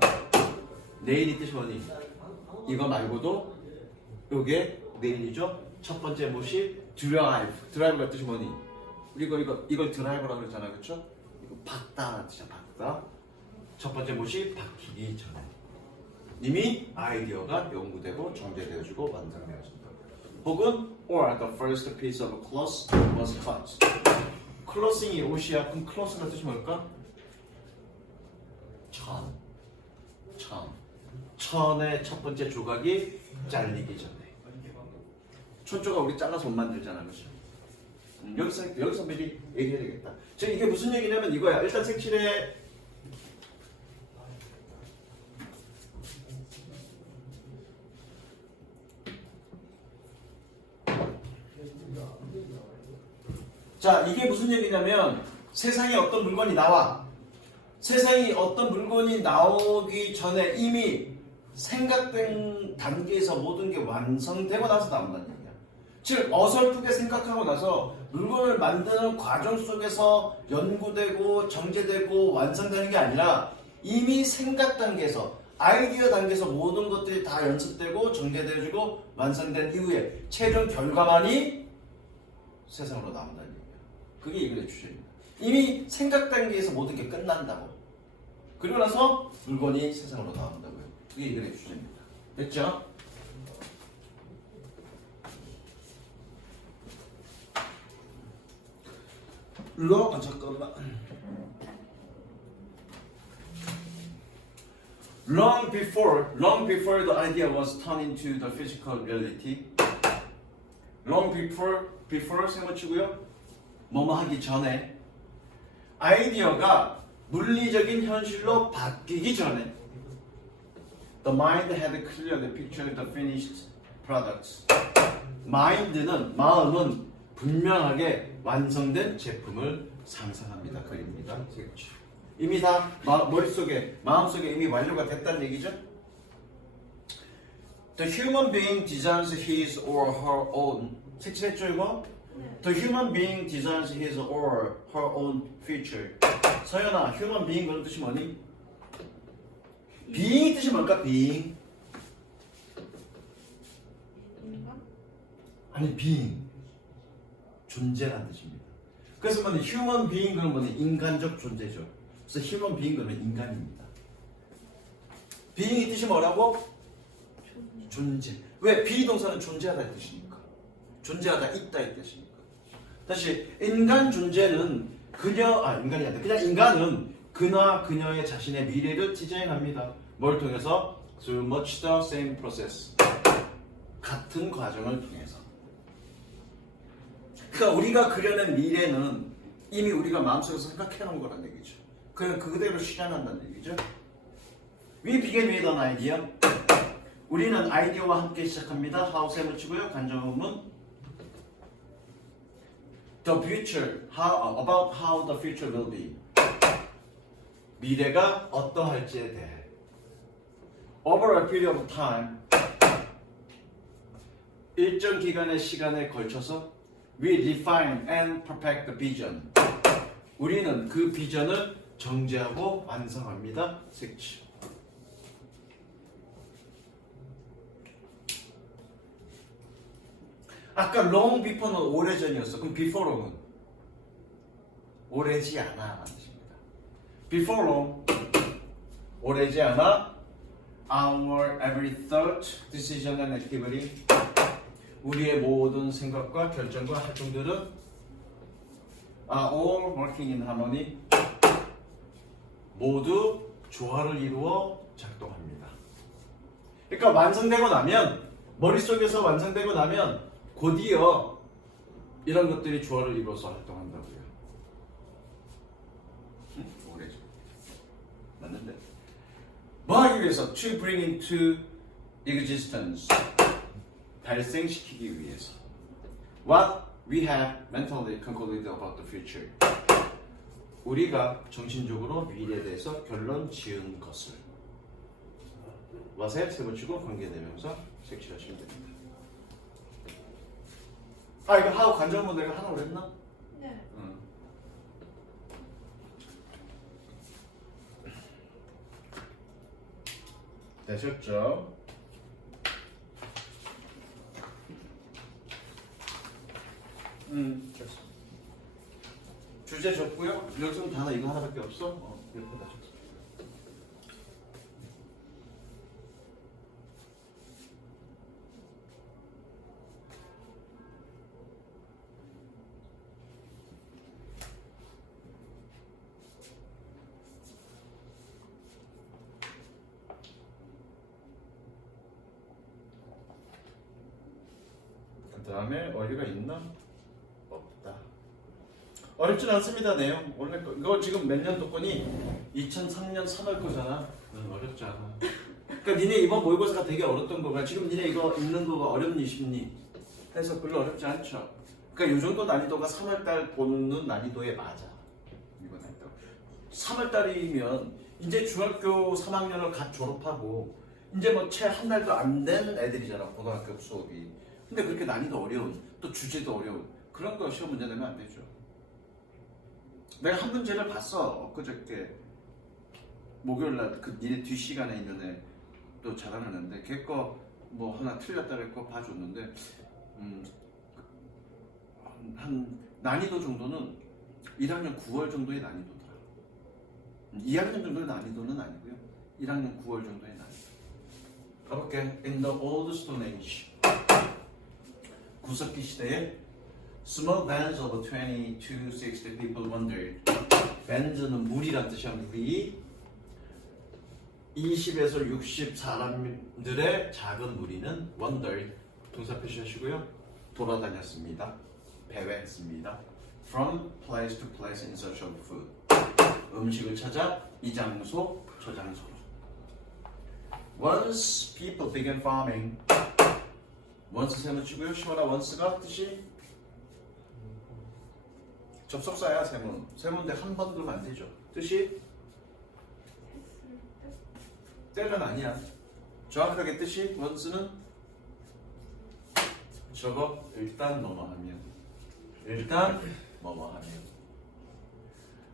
네일이 뜻이 뭐니? 이거 말고도 요게 네일이죠. 첫 번째 못이 드라이브가 뜻이 뭐니? 이걸 드라이브라고 그랬잖아, 그렇죠? 이거 박다 뜻이야, 박다. 첫 번째 못이 박히기 전에 이미 아이디어가 연구되고 정제되어지고 완성되어진다. 혹은 or the first piece of cloth was cut. 클로싱이 옷이야. 그럼 클로스가 뜻이 뭘까? 천의 첫 번째 조각이 잘리기 전에. 천 조각 우리 잘라서 옷 만들잖아, 그렇죠? 여기서 미리 얘기해야 되겠다. 지금 이게 무슨 얘기냐면 이거야. 일단 색칠해. 자, 이게 무슨 얘기냐면 세상에 어떤 물건이 나와. 세상에 어떤 물건이 나오기 전에 이미 생각된 단계에서 모든 게 완성되고 나서 나온다는 얘기야. 즉 어설프게 생각하고 나서 물건을 만드는 과정 속에서 연구되고 정제되고 완성되는 게 아니라 이미 생각 단계에서 아이디어 단계에서 모든 것들이 다 연습되고 정제되어지고 완성된 이후에 최종 결과만이 세상으로 나온다는 얘기야. 그게 이거의 주제입니다. 이미 생각 단계에서 모든 게 끝난다고. 그리고 나서 물건이 세상으로 나온다고요. 그게 이거의 주제입니다. 됐죠? 잠깐만. Long before the idea was turned into the physical reality. Long before 세모치고요. 뭐뭐 하기 전에 아이디어가 물리적인 현실로 바뀌기 전에 the mind had clearly pictured the finished products. 마음은 분명하게 완성된 제품을 상상합니다. 그립니다. 이미 다 마음속에 이미 완료가 됐다는 얘기죠. The human being designs his or her own. 색칠했죠 이거? The human being designs his or her own future. 서연아, human being 그런 뜻이 뭐니? being이 뜻이 뭘까? being. 아니 being. 존재라는 뜻입니다. 그래서 뭐니? human being 그런 뭐니? 인간적 존재죠. 그래서 human being 그러면 인간입니다. being이 뜻이 뭐라고? 존재. 왜? 비동사는 존재하다의 뜻이니까. 존재하다 있다 이 뜻이니까. 다시 인간 존재는 인간이 아니라 그냥 인간은 그나 그녀의 자신의 미래를 디자인합니다. 뭘 통해서? Through much the same process. 같은 과정을 통해서. 그러니까 우리가 그려낸 미래는 이미 우리가 마음속에서 생각해 놓은 거란 얘기죠. 그냥 그대로 실현한다는 얘기죠. We begin with an idea. 우리는 아이디어와 함께 시작합니다. how에 묻히고요. 간접음은 the future, about how the future will be. 미래가 어떠할지에 대해. Over a period of time. 일정 기간의 시간에 걸쳐서 we define and perfect the vision. 우리는 그 비전을 정제하고 완성합니다. 색칠. 아까 long before는 오래전이었어. 그럼 before long은? 오래지 않아 라는 뜻입니다. Before long 오래지 않아 our every thought, decision and activity 우리의 모든 생각과 결정과 활동들은 are all working in harmony 모두 조화를 이루어 작동합니다. 그러니까 완성되고 나면 머릿속에서 완성되고 나면 곧이어 이런 것들이 조화를 이루어서 활동한다고요. 오래죠. 맞는데. 뭐 하기 위해서? To bring into existence. 발생시키기 위해서. What we have mentally concluded about the future. 우리가 정신적으로 미래에 대해서 결론 지은 것을. what에 세번치고 관계대명사 색칠하시면 됩니다. 아, 이거 how 관절모 내가 하나 그랬나? 네. 응. 되셨죠? 됐어. 주제 줬고요. 여기서는 단어 이거 하나밖에 없어. 이렇게 다 줬어. 그 다음에 어휘가 있나? 없다. 어렵진 않습니다. 내용 원래 이거 지금 몇 년도 거니? 2003년 3월 거잖아. 어렵지 않아. 그러니까 니네 이번 모의고사가 되게 어렵던 거가 지금 니네 이거 읽는 거가 어렵니 쉽니? 해서 별로 어렵지 않죠. 그러니까 이 정도 난이도가 3월달 보는 난이도에 맞아. 이번 난이도. 3월달이면 이제 중학교 3학년을 갓 졸업하고 이제 뭐 채 한 달도 안 된 애들이잖아. 고등학교 수업이. 근데 그렇게 난이도 어려운 또 주제도 어려운 그런 거 시험 문제 내면 안 되죠. 내가 한 문제를 봤어. 엊그저께 목요일날 그 니네 뒷시간에 있는 애 또 자랑하는데 걔 거 뭐 하나 틀렸다 그랬고 봐줬는데 한 난이도 정도는 1학년 9월 정도의 난이도더라. 2학년 정도의 난이도는 아니고요. 1학년 9월 정도의 난이도. 가볼게. In the old stone age 구석기 시대에 small bands of 20 to 60 people wandered. band는 무리란 뜻이야. 무리. 20에서 60 사람들의 작은 무리는 wandered. 동사 표시하시고요. 돌아다녔습니다. 배회했습니다. From place to place in search of food. 음식을 찾아 이 장소 저 장소로. Once people began farming. once 세문치고요. 시원한 once가 뜻이 접속사야. 세문. 세문인데 한 번 그러면 안 되죠. 뜻이 때는 아니야. 정확하게 뜻이 once는 저거 일단 뭐뭐하면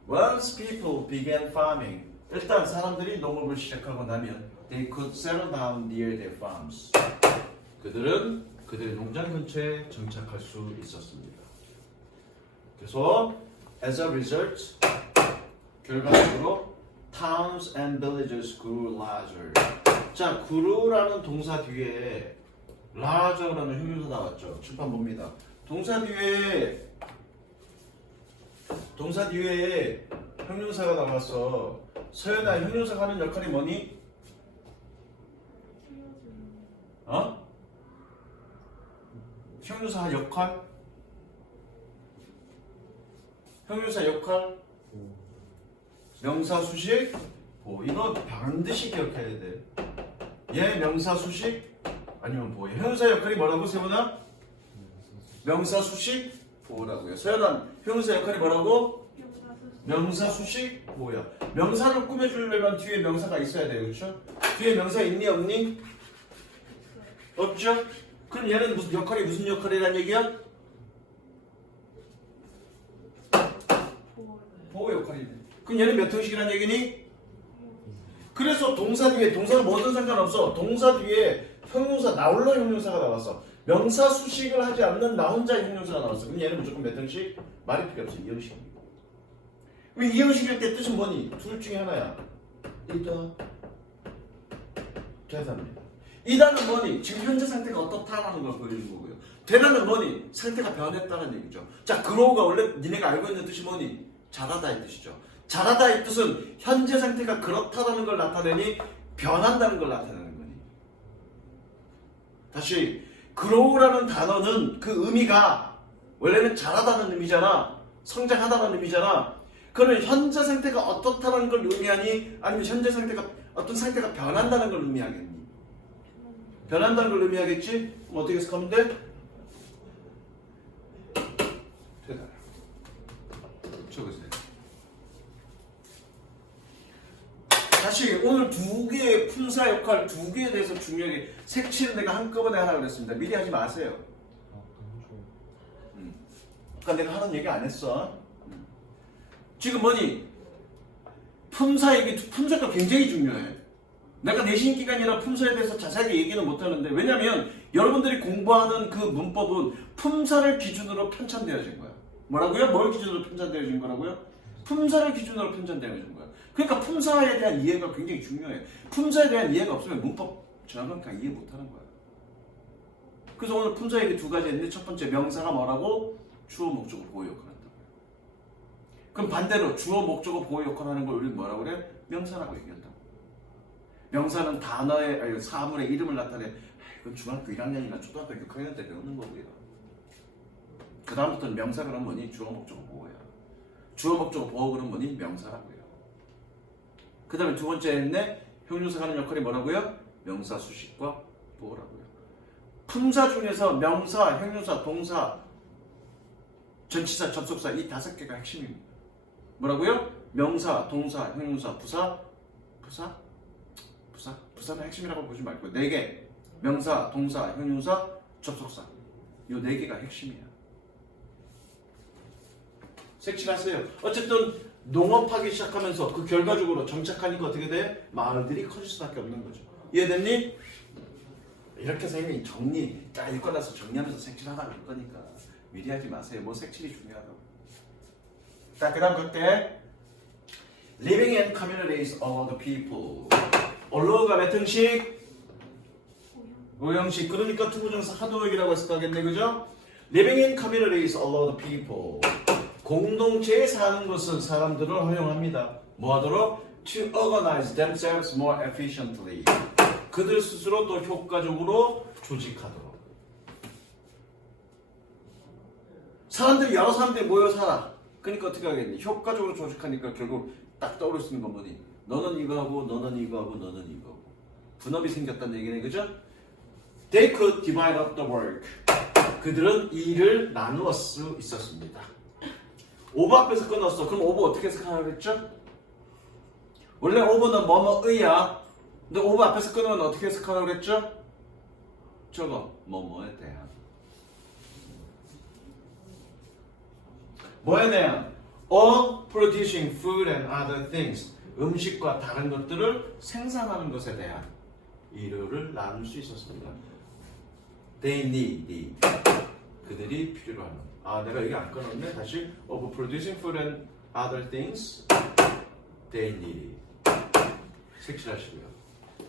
Once people began farming. 일단 사람들이 농업을 시작하고 나면 they could settle down near their farms. 그들은 그들의 농장 근처에 정착할 수 있었습니다. 그래서 as a result 결과적으로 towns and villages grew larger. 자, grew라는 동사 뒤에 larger라는 형용사 나왔죠. 칠판 봅니다. 동사 뒤에 형용사가 나왔어. 서연아, 형용사가 하는 역할이 뭐니? 형용사 역할? 형용사 역할? 명사 수식? 이거 반드시 기억해야 돼. 얘 명사 수식? 아니면 보호. 형용사 역할이 뭐라고 세훈아? 명사 수식? 보호라고요. 서연아, 형용사 역할이 뭐라고? 명사 수식? 뭐야? 명사를 꾸며주려면 뒤에 명사가 있어야 돼요. 그렇죠? 뒤에 명사 있니 없니? 없죠? 그럼 얘는 무슨 역할이란 얘기야? 보호 역할이네. 그럼 얘는 몇 형식이란 얘기니? 그래서 동사 뒤에 동사가 뭐든 상관없어. 동사 뒤에 형용사 나홀로 형용사가 나왔어. 명사 수식을 하지 않는 나 혼자 형용사가 나왔어. 그럼 얘는 무조건 몇 형식? 말이 필요 없어. 2형식입니다. 왜 2형식일 때 뜻은 뭐니? 둘 중에 하나야. 이다 되다입니다. 이다는 뭐니? 지금 현재 상태가 어떻다라는 걸 보여주는 거고요. 되다는 뭐니? 상태가 변했다는 얘기죠. 자, 그로우가 원래 니네가 알고 있는 뜻이 뭐니? 자라다의 뜻이죠. 자라다의 뜻은 현재 상태가 그렇다라는 걸 나타내니 변한다는 걸 나타내는 거니. 다시 grow라는 단어는 그 의미가 원래는 자라다는 의미잖아. 성장하다는 의미잖아. 그러면 현재 상태가 어떻다는 걸 의미하니? 아니면 현재 상태가 어떤 상태가 변한다는 걸 의미하겠니? 변한다는 걸 의미하겠지? 그럼 어떻게 해석하면 돼? 되다. 적으세요. 다시 오늘 두 개의 품사 역할 두 개에 대해서 중요하게 색칠은 내가 한꺼번에 하라 그랬습니다. 미리 하지 마세요. 너무 좋아. 아까 내가 하는 얘기 안 했어. 지금 뭐니? 품사 얘기, 품사가 굉장히 중요해. 내가 내신 기간이라 품사에 대해서 자세하게 얘기는 못 하는데, 왜냐면 여러분들이 공부하는 그 문법은 품사를 기준으로 편찬되어진 거야. 뭐라고요? 뭘 기준으로 편찬되어진 거라고요? 품사를 기준으로 편찬되어진 거야. 그러니까 품사에 대한 이해가 굉장히 중요해. 품사에 대한 이해가 없으면 문법 정확하게 이해 못 하는 거야. 그래서 오늘 품사 얘기 두 가지 했는데, 첫 번째 명사가 뭐라고? 주어, 목적어, 보호 역할 한다고. 그럼 반대로 주어, 목적어, 보호 역할 하는 걸 우리는 뭐라고 그래? 명사라고 얘기한다고. 명사는 단어의, 아니, 사물의 이름을 나타내. 그건 중학교 1학년이나 초등학교 6학년 때 배우는 거고요. 그 다음부터는 명사 그럼 뭐니? 주어, 목적어, 보호야. 주어, 목적어, 보호 그럼 뭐니? 명사라고요. 그 다음에 두 번째 했네. 형용사가 하는 역할이 뭐라고요? 명사, 수식과 보호라고요. 품사 중에서 명사, 형용사, 동사, 전치사, 접속사 이 다섯 개가 핵심입니다. 뭐라고요? 명사, 동사, 형용사, 부사는 핵심이라고 보지 말고 네 개. 명사, 동사, 형용사, 접속사. 요 네 개가 핵심이야. 색칠하세요. 어쨌든 농업하기 시작하면서 그 결과적으로 정착하니까 어떻게 돼? 마을들이 커질 수밖에 없는 거죠. 이해됐니? 이렇게 해서 이미 정리, 딱 읽고 나서 정리하면서 색칠하다 볼 거니까 미리 하지 마세요. 뭐 색칠이 중요하다고. 자, 그 다음 갈게. Living in communities among the people. 언어가 몇 형식? 5형식. 그러니까 투부정사 하도역이라고 해서 가겠네, 그죠? Living in communities among the people. 공동체에 사는 것은 사람들을 허용합니다. 뭐 하도록? To organize themselves more efficiently. 그들 스스로 또 효과적으로 조직하도록. 사람들이 여러 사람들이 모여 살아. 그러니까 어떻게 하겠니? 효과적으로 조직하니까 결국 딱 떠오를 수 있는 건 뭐니? 너는 이거 하고 너는 이거 하고 너는 이거 하고. 분업이 생겼다는 얘기네, 그죠? They could divide up the work. 그들은 일을 나누어 수 있었습니다. 오버 앞에서 끊었어. 그럼 오버 어떻게 해석하라고 했죠? 원래 오버는 뭐뭐의야. 근데 오버 앞에서 끊으면 어떻게 해석하라고 그랬죠? 저거 뭐뭐에 대한. 뭐에 대한? Or producing food and other things. 음식과 다른 것들을 생산하는 것에 대한 일을 나눌 수 있었습니다. They need. 그들이 필요로 하는. 아, 내가 여기 안 끊었네. 다시 of producing food and other things. They need. 색칠하시고요.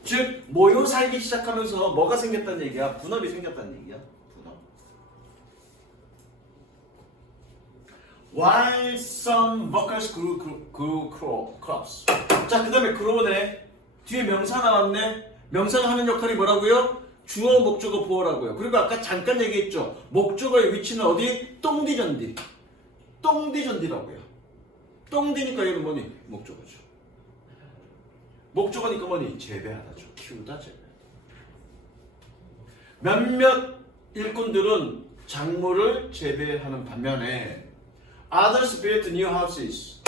즉 모여 살기 시작하면서 뭐가 생겼다는 얘기야? 분업이 생겼다는 얘기야. 분업. While some workers grew crops. 자, 그 다음에 grow네. 뒤에 명사 나왔네. 명사가 하는 역할이 뭐라고요? 주어, 목적어, 보어라고요. 그리고 아까 잠깐 얘기했죠. 목적어의 위치는 어디? 똥디전디. 똥디전디라고요. 똥디니까 얘는 뭐니? 목적어죠. 목적어니까 뭐니? 재배하다죠. 키우다, 재배. 몇몇 일꾼들은 작물을 재배하는 반면에 Others built new houses.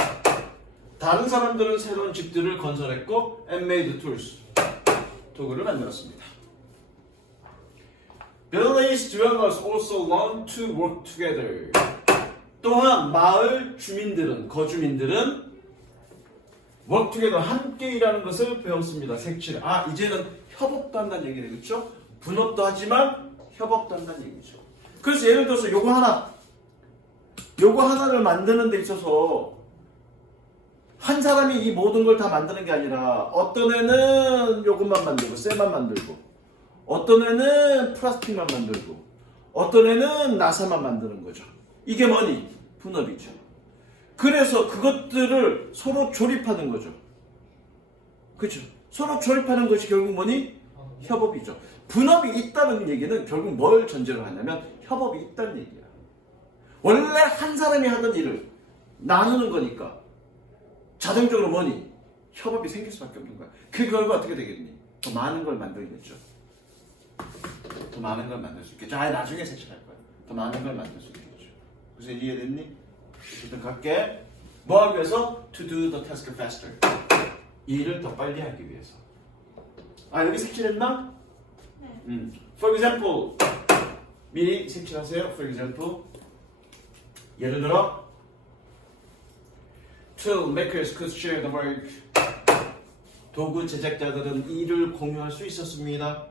다른 사람들은 새로운 집들을 건설했고 and made tools. 도구를 만들었습니다. Village dwellers also learned to work together. 또한 마을 주민들은, 거주민들은 work together, 함께 일하는 것을 배웠습니다. 색칠. 아, 이제는 협업도 한다는 얘기네, 그렇죠? 분업도 하지만 협업도 한다는 얘기죠. 그래서 예를 들어서 요거 하나를 만드는 데 있어서 한 사람이 이 모든 걸 다 만드는 게 아니라 어떤 애는 요것만 만들고 쇠만 만들고 어떤 애는 플라스틱만 만들고 어떤 애는 나사만 만드는 거죠. 이게 뭐니? 분업이죠. 그래서 그것들을 서로 조립하는 거죠. 그렇죠? 서로 조립하는 것이 결국 뭐니? 협업이죠. 분업이 있다는 얘기는 결국 뭘 전제로 하냐면 협업이 있다는 얘기야. 원래 한 사람이 하던 일을 나누는 거니까 자동적으로 뭐니? 협업이 생길 수밖에 없는 거야. 그 결과 어떻게 되겠니? 더 많은 걸 만들겠죠. 더 많은 걸 만들 수 있겠죠. 나중에 색칠할 거야. 더 많은 걸 만들 수 있겠죠. 그래서 이해됐니? 일단 갈게. 뭐 하기 위해서? To do the task faster. 일을 더 빨리 하기 위해서. 여기 색칠했나? 네. For example. 미리 색칠하세요. For example. 예를 들어 Tool makers could share the work. 도구 제작자들은 일을 공유할 수 있었습니다.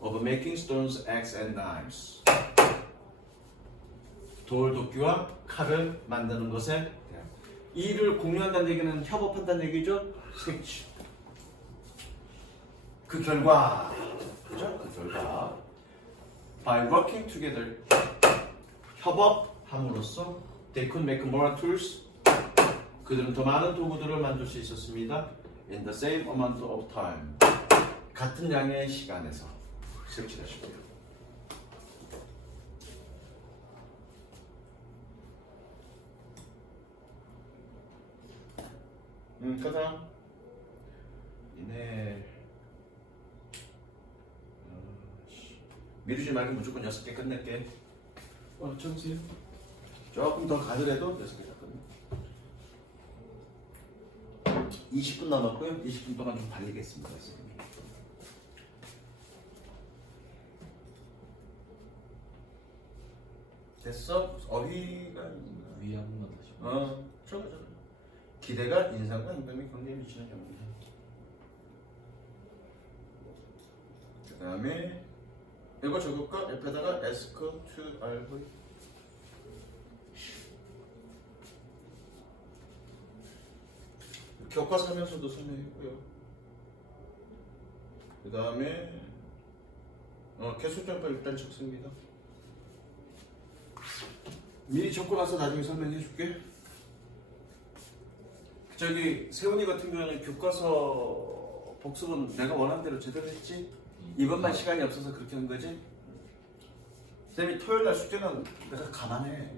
Of making stones, axe, and knives. 돌, 도끼와 칼을 만드는 것에 대한 일을 공유한다는 얘기는 협업한다는 얘기죠. 색칠. 그 결과, 그죠? 그 결과. By working together. 협업함으로써 they could make more tools. 그들은 더 많은 도구들을 만들 수 있었습니다. In the same amount of time. 같은 양의 시간에서 색칠하시고요. 그다음 이네 미루지 말고 무조건 6개 끝낼게. 점수요? 조금 더 가더라도 6개 다 끝내. 20분 남았고요. 20분 동안 좀 달리겠습니다. 선생님. 됐어? 어휘가 위 한 번만 다시. 저거. 기대가 인상과 행동에 관계에 미치는 영향. 그 다음에 이거 적을까? 옆에다가 에스커 to RV. 교과서 하면서도 설명했고요. 그 다음에 개수점법 일단 적습니다. 미리 적고 나서 나중에 설명해 줄게. 저기 세훈이 같은 경우는 교과서 복습은 내가 원하는 대로 제대로 했지? 이번만 시간이 없어서 그렇게 한 거지? 쌤이 토요일날 숙제는 내가 감안해.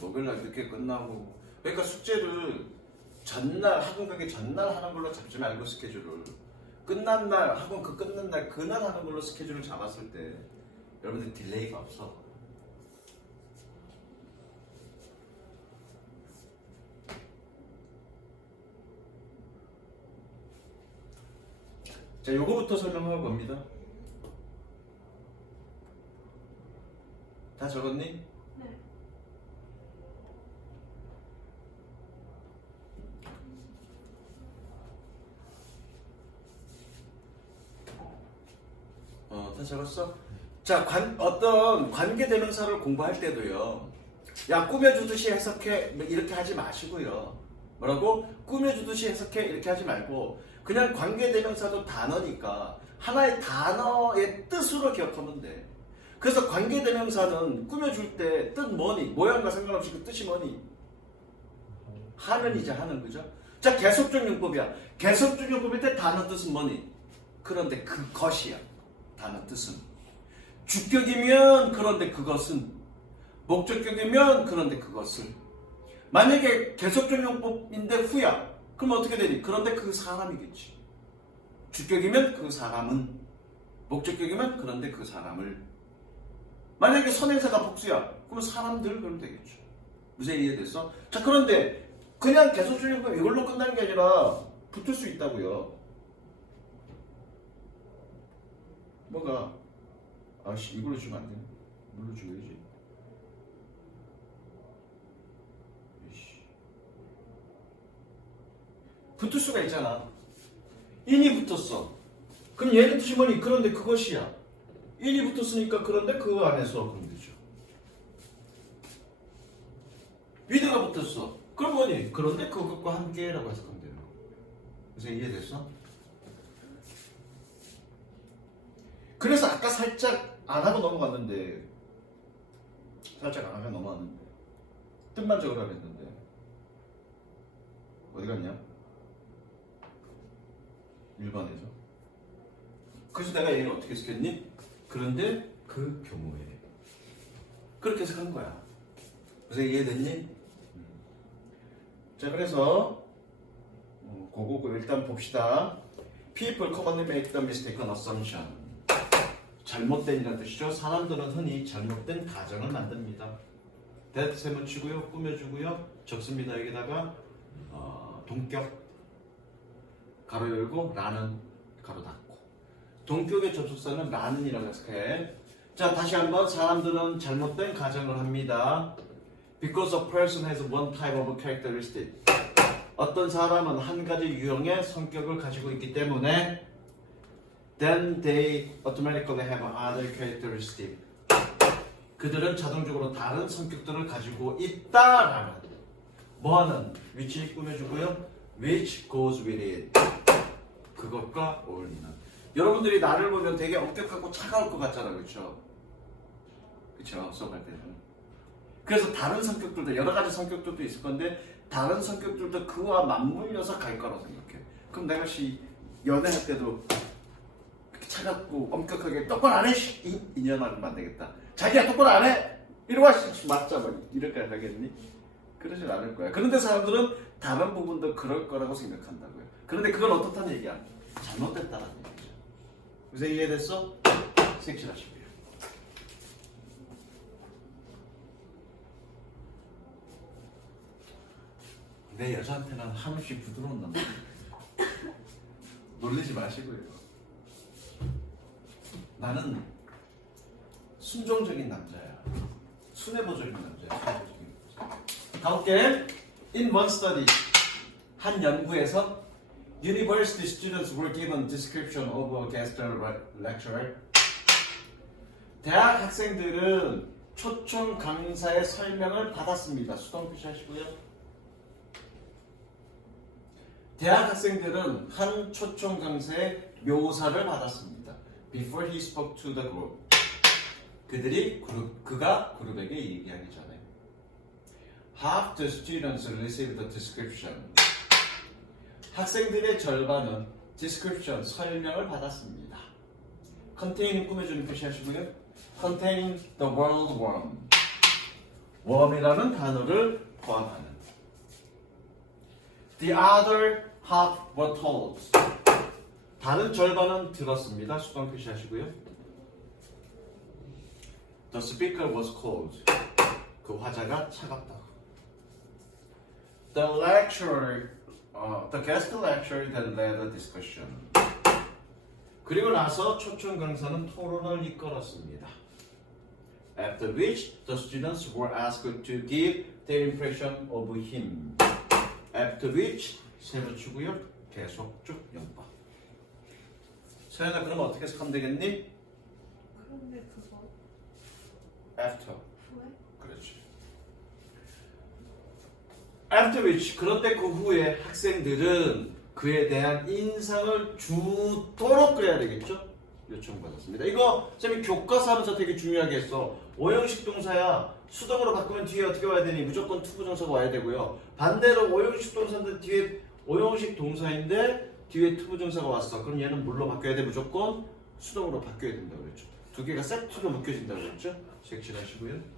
목요일날 늦게 끝나고. 그러니까 숙제를 전날 학원 가기 전날 하는 걸로 잡지 말고 스케줄을 끝난 날 학원 끝난 날 그날 하는 걸로 스케줄을 잡았을 때 여러분들 딜레이가 없어. 자, 요거부터 설명할 겁니다. 다 적었니? 네. 다 적었어? 자, 어떤 관계대명사를 공부할 때도요. 야, 꾸며주듯이 해석해 이렇게 하지 마시고요. 뭐라고? 꾸며주듯이 해석해 이렇게 하지 말고 그냥 관계대명사도 단어니까 하나의 단어의 뜻으로 기억하면 돼. 그래서 관계대명사는 꾸며줄 때 뜻 뭐니? 모양과 상관없이 그 뜻이 뭐니? 하는이자 하는 그죠? 자, 계속적 용법이야. 계속적 용법일 때 단어 뜻은 뭐니? 그런데 그것이야. 단어 뜻은. 주격이면 그런데 그것은. 목적격이면 그런데 그것을. 만약에 계속적 용법인데 후야. 그럼 어떻게 되니? 그런데 그 사람이겠지. 주격이면 그 사람은. 목적격이면 그런데 그 사람을. 만약에 선행사가 복수야. 그러면 사람들 그러면 되겠죠. 무슨 이해됐어? 자, 그런데 그냥 계속적 용법 이걸로 끝나는 게 아니라 붙을 수 있다고요. 뭐가? 아씨, 이걸로 주면 안 되네. 이걸로 줘야지. 붙을 수가 있잖아. 인이 붙었어. 그럼 얘는 뜻이 뭐니? 그런데 그것이야. 인이 붙었으니까 그런데 그 안에서 그럼 되죠. 위드가 붙었어. 그럼 뭐니? 그런데 그것과 함께라고 해석하면 되는 거. 그래서 이해됐어? 그래서 아까 살짝 안 하고 넘어갔는데 살짝 안 하고 넘어갔는데 뜻만 적으라고 했는데 어디 갔냐? 1번에서. 그래서 내가 얘를 어떻게 해석했니? 그런데 그 경우에 그렇게 해석한 거야. 그래서 이해됐니? 자, 그래서 그거 일단 봅시다. People commonly make the mistaken assumption. 잘못된이라는 뜻이죠. 사람들은 흔히 잘못된 가정을 만듭니다. that 세무치고요, 꾸며주고요, 적습니다. 여기다가 동격 가로 열고 라는 가로 닫고. 동격의 접속사는 라는이라고 해석해. 자, 다시 한번 사람들은 잘못된 가정을 합니다. Because a person has one type of characteristic. 어떤 사람은 한 가지 유형의 성격을 가지고 있기 때문에 then they automatically have other characteristics. 그들은 자동적으로 다른 성격들을 가지고 있다라는 뭐하는 which 꾸며주고요, which goes with it. 그것과 어울리는. 여러분들이 나를 보면 되게 엄격하고 차가울 것 같잖아, 그렇죠? 그렇죠? 수업할 때는. 그래서 다른 성격들도 여러 가지 성격들도 있을 건데 다른 성격들도 그와 맞물려서 갈 거라고 생각해. 그럼 내가 연애할 때도 그렇게 차갑고 엄격하게 똑바로 안 해? 인연하면 안 되겠다. 자기야 똑바로 안 해? 이리 와, 맞자, 이렇게 하겠니? 그러진 않을 거야. 그런데 사람들은 다른 부분도 그럴 거라고 생각한다고요. 그런데 그건 어떻다는 얘기야? 잘못됐다는 얘기죠. 그래서 이해됐어? 색칠하시고요. 내 여자한테는 한없이 부드러운 남자. 놀리지 마시고요. 나는 순종적인 남자야. 순애보적인 남자야. 다음 게 In one study, 한 연구에서 University students were given description of a guest lecturer. 대학 학생들은 초청 강사의 설명을 받았습니다. 수동 표시하시고요. 대학 학생들은 한 초청 강사의 묘사를 받았습니다. Before he spoke to the group. 그가 그룹에게 얘기하기 전에. Half the students received the description. 학생들의 절반은 description, 설명을 받았습니다. contain 꾸며주는 표시하시고요. contain the word worm. worm이라는 단어를 포함하는. The other half were told. 다른 절반은 들었습니다. 수동 표시하시고요. The speaker was cold. 그 화자가 차갑다. The guest lecturer then led a discussion. 그리고 나서 초청 강사는 토론을 이끌었습니다. After which the students were asked to give their impression of him. After which 세로치고요. 계속 쭉 연파. 서연아, 그럼 어떻게 해석하면 되겠니? 그런데 그거 After. 후에? 그렇지. After which, 그런데 그 후에 학생들은 그에 대한 인상을 주도록 그래야 되겠죠? 요청받았습니다. 이거 쌤이 교과서 하면서 되게 중요하게 했어. 오형식 동사야. 수동으로 바꾸면 뒤에 어떻게 와야 되니? 무조건 투부정사가 와야 되고요. 반대로 오형식 동사인데 뒤에 오형식 동사인데 뒤에 투부정사가 왔어. 그럼 얘는 뭘로 바뀌어야 돼? 무조건 수동으로 바뀌어야 된다고 그랬죠. 두 개가 세트로 묶여진다고 그랬죠? 색칠하시고요.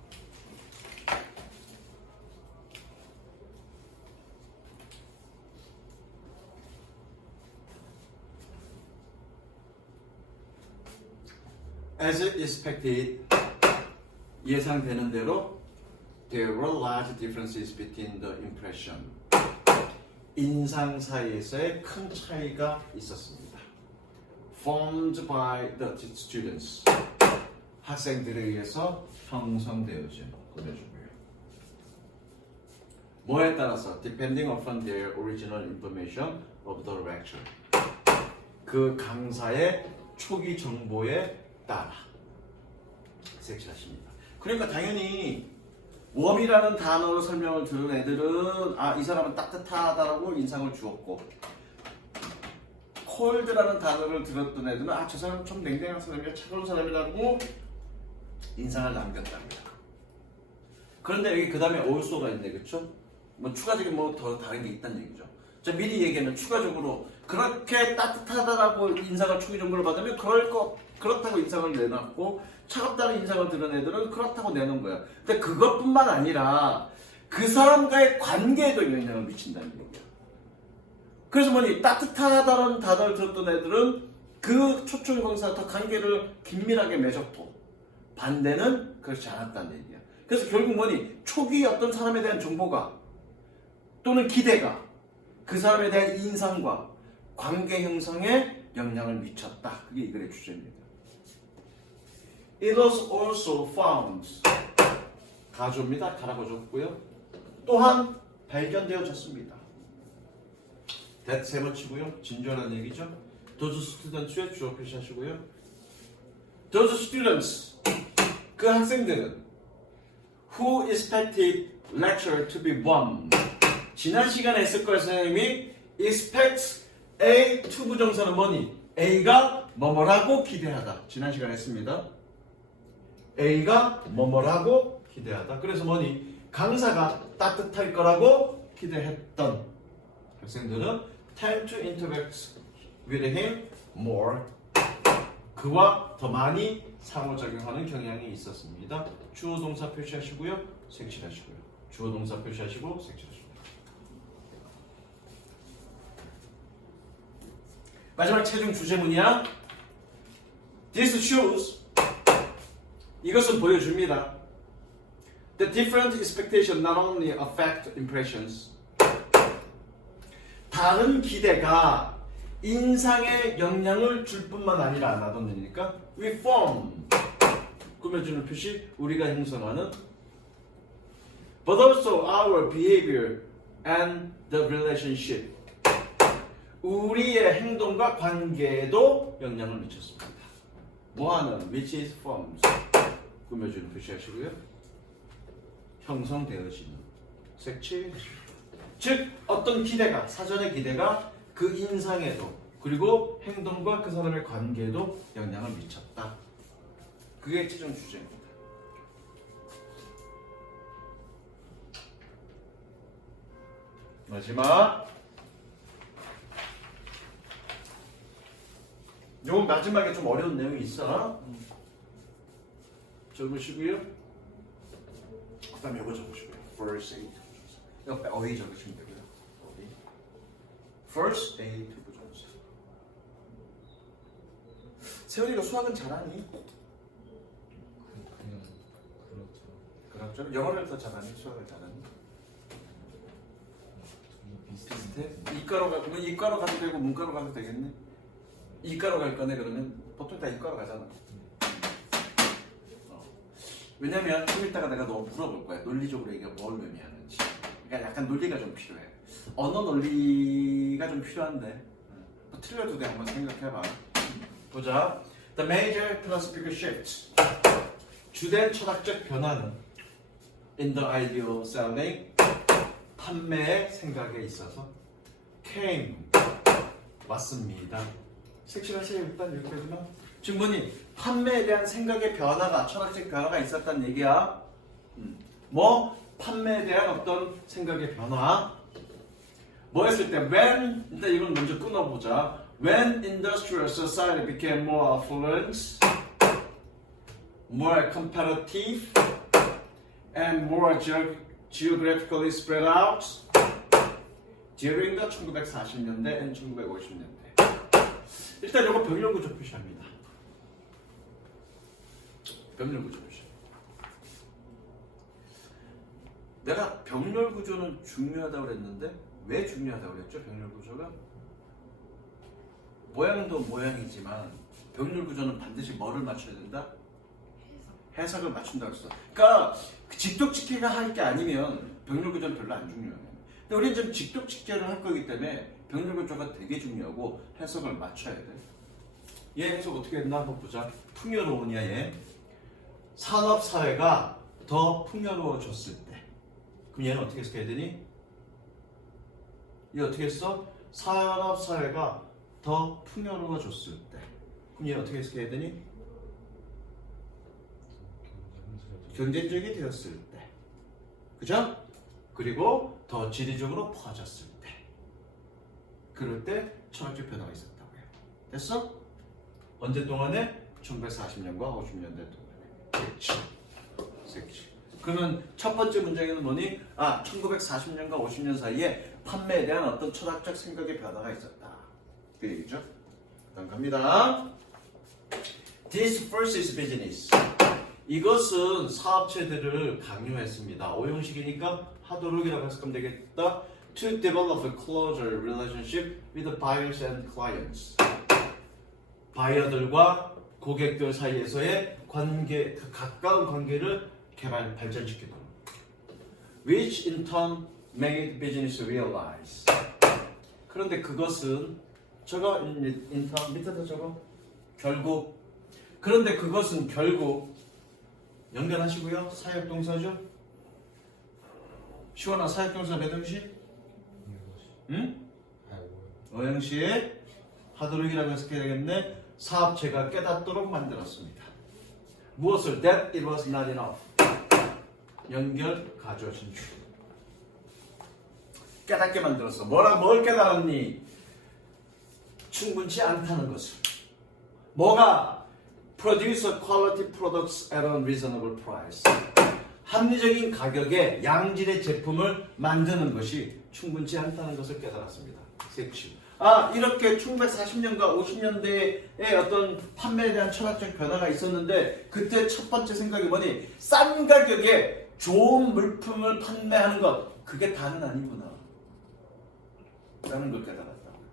As expected, 예상되는 대로 there were large differences between the impression. 인상 사이에서의 큰 차이가 있었습니다. Formed by the students. 학생들에 의해서 형성되어진 보내주고요. 뭐에 따라서 depending upon their original information of the lecture. 그 강사의 초기 정보에 따라 색칠하십니다. 그러니까 당연히 웜이라는 단어로 설명을 들은 애들은 이 사람은 따뜻하다라고 인상을 주었고 콜드라는 단어를 들었던 애들은 저 사람은 좀 냉정한 사람이야, 차가운 사람이라고 인상을 남겼답니다. 그런데 여기 그 다음에 also가 있네, 그렇죠? 뭐 추가적인 뭐 더 다른 게 있다는 얘기죠. 자, 미리 얘기하면 추가적으로 그렇게 따뜻하다라고 인상을 초기 정보를 받으면 그렇다고 인상을 내놨고 차갑다는 인상을 들은 애들은 그렇다고 내놓은 거야. 근데 그것뿐만 아니라 그 사람과의 관계에도 영향을 미친다는 얘기야. 그래서 뭐니 따뜻하다는 단어를 들었던 애들은 그 초청권사와 관계를 긴밀하게 맺었고 반대는 그렇지 않았다는 얘기야. 그래서 결국 뭐니 초기 어떤 사람에 대한 정보가 또는 기대가 그 사람에 대한 인상과 관계 형성에 영향을 미쳤다. 그게 이 글의 주제입니다. It was also found 가조입니다. 가라고 줬고요. 또한 발견되어졌습니다. that 세 번 치고요. 진주하는 얘기죠. Those students의 주어 표시하시고요. Those students 그 학생들은 who expected lecture to be bomb 지난 시간에 했을 거예요. 선생님이 expect A to 부정사는 뭐니? A가 뭐뭐라고 기대하다. 지난 시간에 했습니다. A가 뭐뭐라고 기대하다. 그래서 뭐니? 강사가 따뜻할 거라고 기대했던 학생들은 tend to interact with him more. 그와 더 많이 상호작용하는 경향이 있었습니다. 주어 동사 표시하시고요. 색칠하시고요. 주어 동사 표시하시고 색칠하시고요. 마지막 최종 주제문이야. This shows 이것은 보여줍니다. The different expectations not only affect impressions 다른 기대가 인상에 영향을 줄 뿐만 아니라 나도니까 we form 꾸며주는 표시 우리가 형성하는 but also our behavior and the relationship 우리의 행동과 관계에도 영향을 미쳤습니다. 뭐하는 which is forms 꾸며주는 표시하시고요. 형성되어지는 색칠하시고요. 즉 어떤 기대가 사전의 기대가 그 인상에도 그리고 행동과 그 사람의 관계에도 영향을 미쳤다. 그게 최종 주제입니다. 마지막 요 마지막에 좀 어려운 내용이 있어. 적으시고요. 그 다음에 이거 적으시고요. First aid 옆에 어휘 적으시면 되고요. 어휘. First aid 부정사. 세월이가 수학은 잘하니? 그냥 그렇죠. 그렇죠. 영어를 더 잘하니? 수학을 잘하니? 정말 비슷해? 이과로 가면 이과로 가도 되고 문과로 가도 되겠네? 이과로 갈 거네 그러면 보통 다 이과로 가잖아. 왜냐면 좀 이따가 내가 너 물어볼 거야. 논리적으로 이게 뭘 의미하는지. 그러니까 약간 논리가 좀 필요해. 언어 논리가 좀 필요한데 뭐 틀려도 돼. 한번 생각해봐. 보자. The major philosophical shift 주된 철학적 변화는 in the idea of selling 판매의 생각에 있어서 came 왔습니다. 색칠하세요. 일단 여기까지만. 지금 뭐니? 판매에 대한 생각의 변화가 철학적 변화가 있었다는 얘기야. 뭐 판매에 대한 어떤 생각의 변화. 뭐 했을 때 when 일단 이건 먼저 끊어보자. When industrial society became more affluent, more competitive, and more geographically spread out during the 1940년대 and 1950년대. 일단 이거 병렬구조 표시합니다. 병렬구조 표시. 내가 병렬구조는 중요하다고 그랬는데 왜 중요하다고 그랬죠? 병렬구조가 모양도 모양이지만 병렬구조는 반드시 뭐를 맞춰야 된다? 해석을 맞춘다고 했어. 그러니까 직독직계가 할 게 아니면 병렬구조는 별로 안 중요해. 근데 우리는 좀 직독직계를 할 거기 때문에 병렬구조가 되게 중요하고 해석을 맞춰야 돼. 얘 해석 어떻게 했나 한번 보자. 풍요로우냐 얘. 산업사회가 더 풍요로워졌을 때. 그럼 얘는 어떻게 해석해야 되니? 얘 어떻게 했어? 산업사회가 더 풍요로워졌을 때. 그럼 얘 어떻게 해석해야 되니? 경쟁적이 되었을 때. 그죠? 그리고 더 지리적으로 퍼졌을 때. 그럴 때 철학적 변화가 있었다고 해요. 됐어? 언제 동안에? 1940년과 50년대 동안에. 색칠. 그러면 첫 번째 문장에는 뭐니? 1940년과 50년 사이에 판매에 대한 어떤 철학적 생각의 변화가 있었다. 그 얘기죠. 다음 갑니다. This first is business. 이것은 사업체들을 강요했습니다. 오형식이니까 하도록이라고 해석하면 되겠다. To develop a closer relationship with the buyers and clients. 바이어들과 고객들 사이에서의 관계, 그 가까운 관계를 발전시키는. Which in turn made business realize. 그런데 그것은 저거 in turn 밑에다 저거 결국. 그런데 그것은 결국 연결하시고요. 사역동사죠. 시원한 사역동사 몇 형식? 응? 어형식. 하도록이라고 해석해야 되겠네. 사업체가 깨닫도록 만들었습니다. 무엇을? That it was not enough. 연결, 가조, 진출. 깨닫게 만들었어. 뭘 깨달았니? 충분치 않다는 것을. 뭐가? Produce a quality products at a reasonable price. 합리적인 가격에 양질의 제품을 만드는 것이 충분치 않다는 것을 깨달았습니다. 섹시. 이렇게 1940년과 50년대의 어떤 판매에 대한 철학적 변화가 있었는데 그때 첫 번째 생각이 뭐니? 싼 가격에 좋은 물품을 판매하는 것. 그게 다는 아니구나. 라는 걸 깨달았다고요.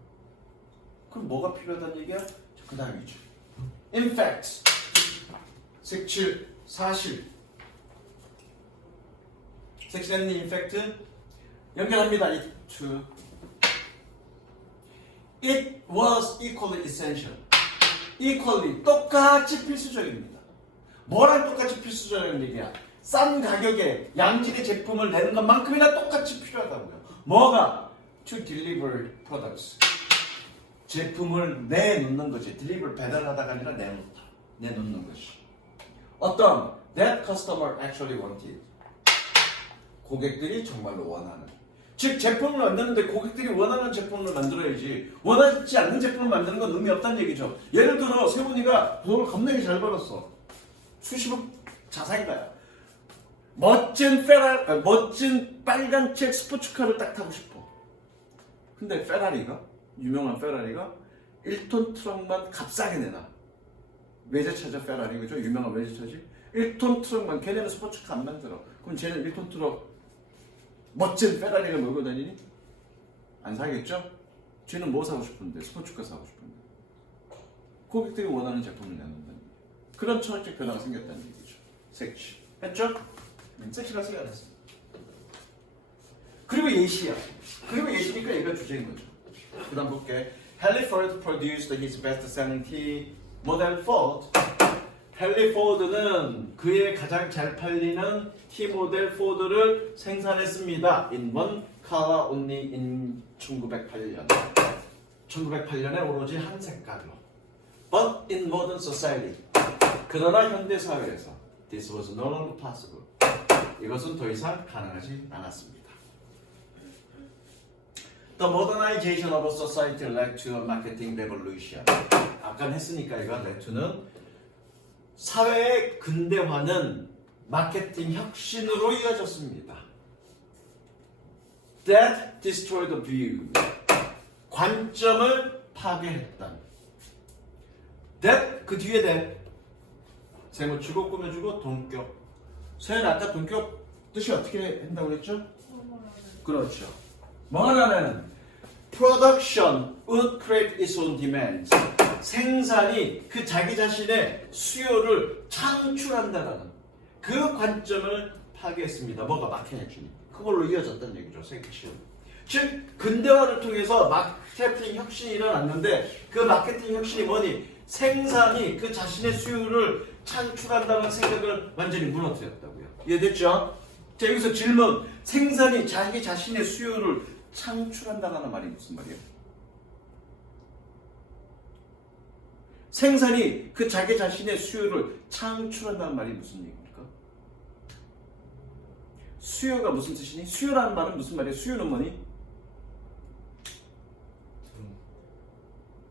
그럼 뭐가 필요하다는 얘기야? 그 다음이죠. In fact, 색칠, 사실. 색칠했니? In fact, 연결합니다. It was equally essential. Equally, 똑같이 필수적입니다. 뭐랑 똑같이 필수적인 얘기야? 싼 가격에 양질의 제품을 내는 것만큼이나 똑같이 필요하다고요. 뭐가? To deliver products. 제품을 내놓는 거지. deliver 배달하다가 아니라 내놓는 것이. 어떤 that customer actually wanted. 고객들이 정말로 원하는. 즉 제품을 만드는데 고객들이 원하는 제품을 만들어야지 원하지 않는 제품을 만드는 건 의미 없다는 얘기죠. 예를 들어 세훈이가 돈을 겁나게 잘 벌었어. 수십억 자산가야. 멋진 빨간색 스포츠카를 딱 타고 싶어. 근데 유명한 페라리가 1톤 트럭만 값싸게 내놔. 외제차죠 페라리, 그죠? 유명한 외제차지. 1톤 트럭만, 걔네는 스포츠카 안 만들어. 그럼 쟤는 1톤 트럭 멋진 페라리를 몰고 다니니? 안 사겠죠? 쟤는 뭐 사고 싶은데? 스포츠카 사고 싶은데. 고객들이 원하는 제품을 내놓는다는 얘기죠. 그런 철학적 변화가 생겼다는 얘기죠. 섹시. 했죠? 섹시가 쓰여야 했습니다. 그리고 예시야. 그리고 예시니까 얘가 주제인 거죠. 그 다음 볼게. Henry Ford produced his best-selling T model Ford. 헨리 포드는 그의 가장 잘 팔리는 T 모델 포드를 생산했습니다. In one color only in 1908년. 1908년에 오로지 한 색깔로. But in modern society. 그러나 현대 사회에서 this was no longer possible. 이것은 더 이상 가능하지 않았습니다. The modernization of society led to a marketing revolution. 아까 했으니까 이거 led to는 사회의 근대화는 마케팅 혁신으로 이어졌습니다. That destroyed the view. 관점을 파괴했던. That 그 뒤에 that 세모치고 꾸며주고 동격. 서현 아까 동격 뜻이 어떻게 한다고 그랬죠? 그렇죠. 뭐 하나는 production would create its own demand. 생산이 그 자기 자신의 수요를 창출한다는 그 관점을 파괴했습니다. 뭐가 마케팅 그걸로 이어졌다는 얘기죠. 섹션. 즉 근대화를 통해서 마케팅 혁신이 일어났는데 그 마케팅 혁신이 뭐니? 생산이 그 자신의 수요를 창출한다는 생각을 완전히 무너뜨렸다고요. 이해됐죠? 자 여기서 질문. 생산이 자기 자신의 수요를 창출한다는 말이 무슨 말이에요? 생산이 그 자기 자신의 수요를 창출한다는 말이 무슨 얘기입니까? 수요가 무슨 뜻이니? 수요라는 말은 무슨 말이에요? 수요는 뭐니?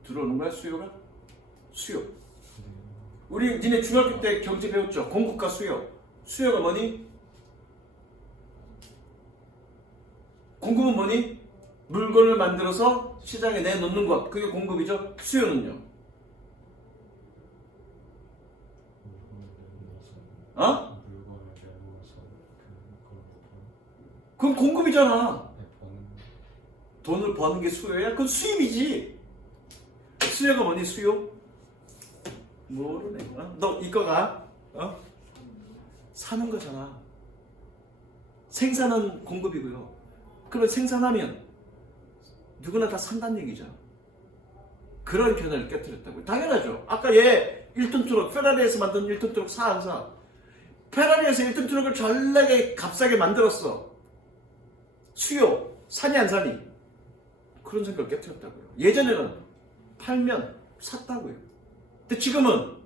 들어오는 거야? 수요가? 수요. 우리 니네 중학교 때 경제 배웠죠? 공급과 수요. 수요가 뭐니? 공급은 뭐니? 물건을 만들어서 시장에 내놓는 것. 그게 공급이죠. 수요는요? 어? 물건을 내놓아서 그걸 그건 공급이잖아. 버는 돈을 버는 게 수요야? 그건 수입이지. 수요가 뭐니? 수요? 모르네. 너 이거가 사는 거잖아. 생산은 공급이고요. 그러면 생산하면 누구나 다 산다는 얘기죠. 그런 견해를 깨뜨렸다고요. 당연하죠. 아까 얘 1톤 트럭, 페라리에서 만든 1톤 트럭 사 안 사? 페라리에서 1톤 트럭을 전략에 값싸게 만들었어. 수요, 사니 안 사니? 그런 생각을 깨뜨렸다고요. 예전에는 팔면 샀다고요. 근데 지금은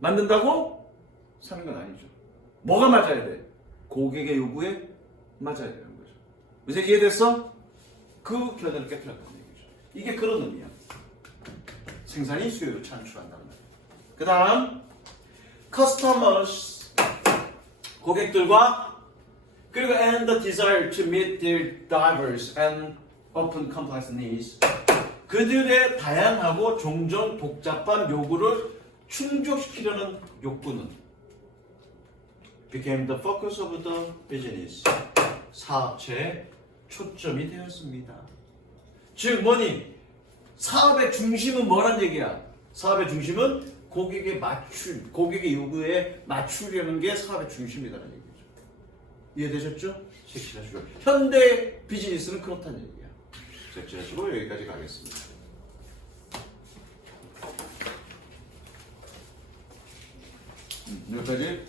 만든다고 사는 건 아니죠. 뭐가 맞아야 돼? 고객의 요구에 맞아야 되는 거죠. 이제 이해됐어? 그 견해를 깨뜨렸다는 얘기죠. 이게 그런 의미야. 생산이 수요를 창출한다는 말이에요. 그 다음 customers 고객들과 그리고 and the desire to meet their diverse and often complex needs 그들의 다양하고 종종 복잡한 요구를 충족시키려는 욕구는 became the focus of the business 사업체의 초점이 되었습니다. 즉 뭐니? 사업의 중심은 뭐란 얘기야? 사업의 중심은 고객의 요구에 맞추려는 게 사업의 중심이라는 얘기죠. 이해되셨죠? 색칠하시고 현대 비즈니스는 그렇다는 얘기야. 색칠하시고 여기까지 가겠습니다. 여기까지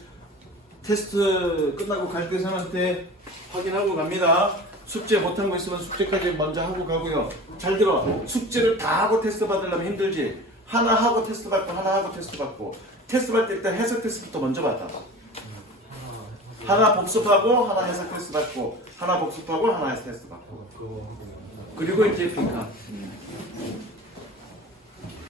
테스트 끝나고 갈 때 사람한테 확인하고 갑니다. 숙제 못한 거 있으면 숙제까지 먼저 하고 가고요. 잘 들어. 숙제를 다 하고 테스트 받으려면 힘들지. 하나 하고 테스트 받고 하나 하고 테스트 받고 테스트 받을 때 일단 해석 테스트부터 먼저 받아봐. 하나 복습하고 하나 해석 테스트 받고 하나 복습하고 하나 해석 테스트 받고 그거 그리고 이제 평가.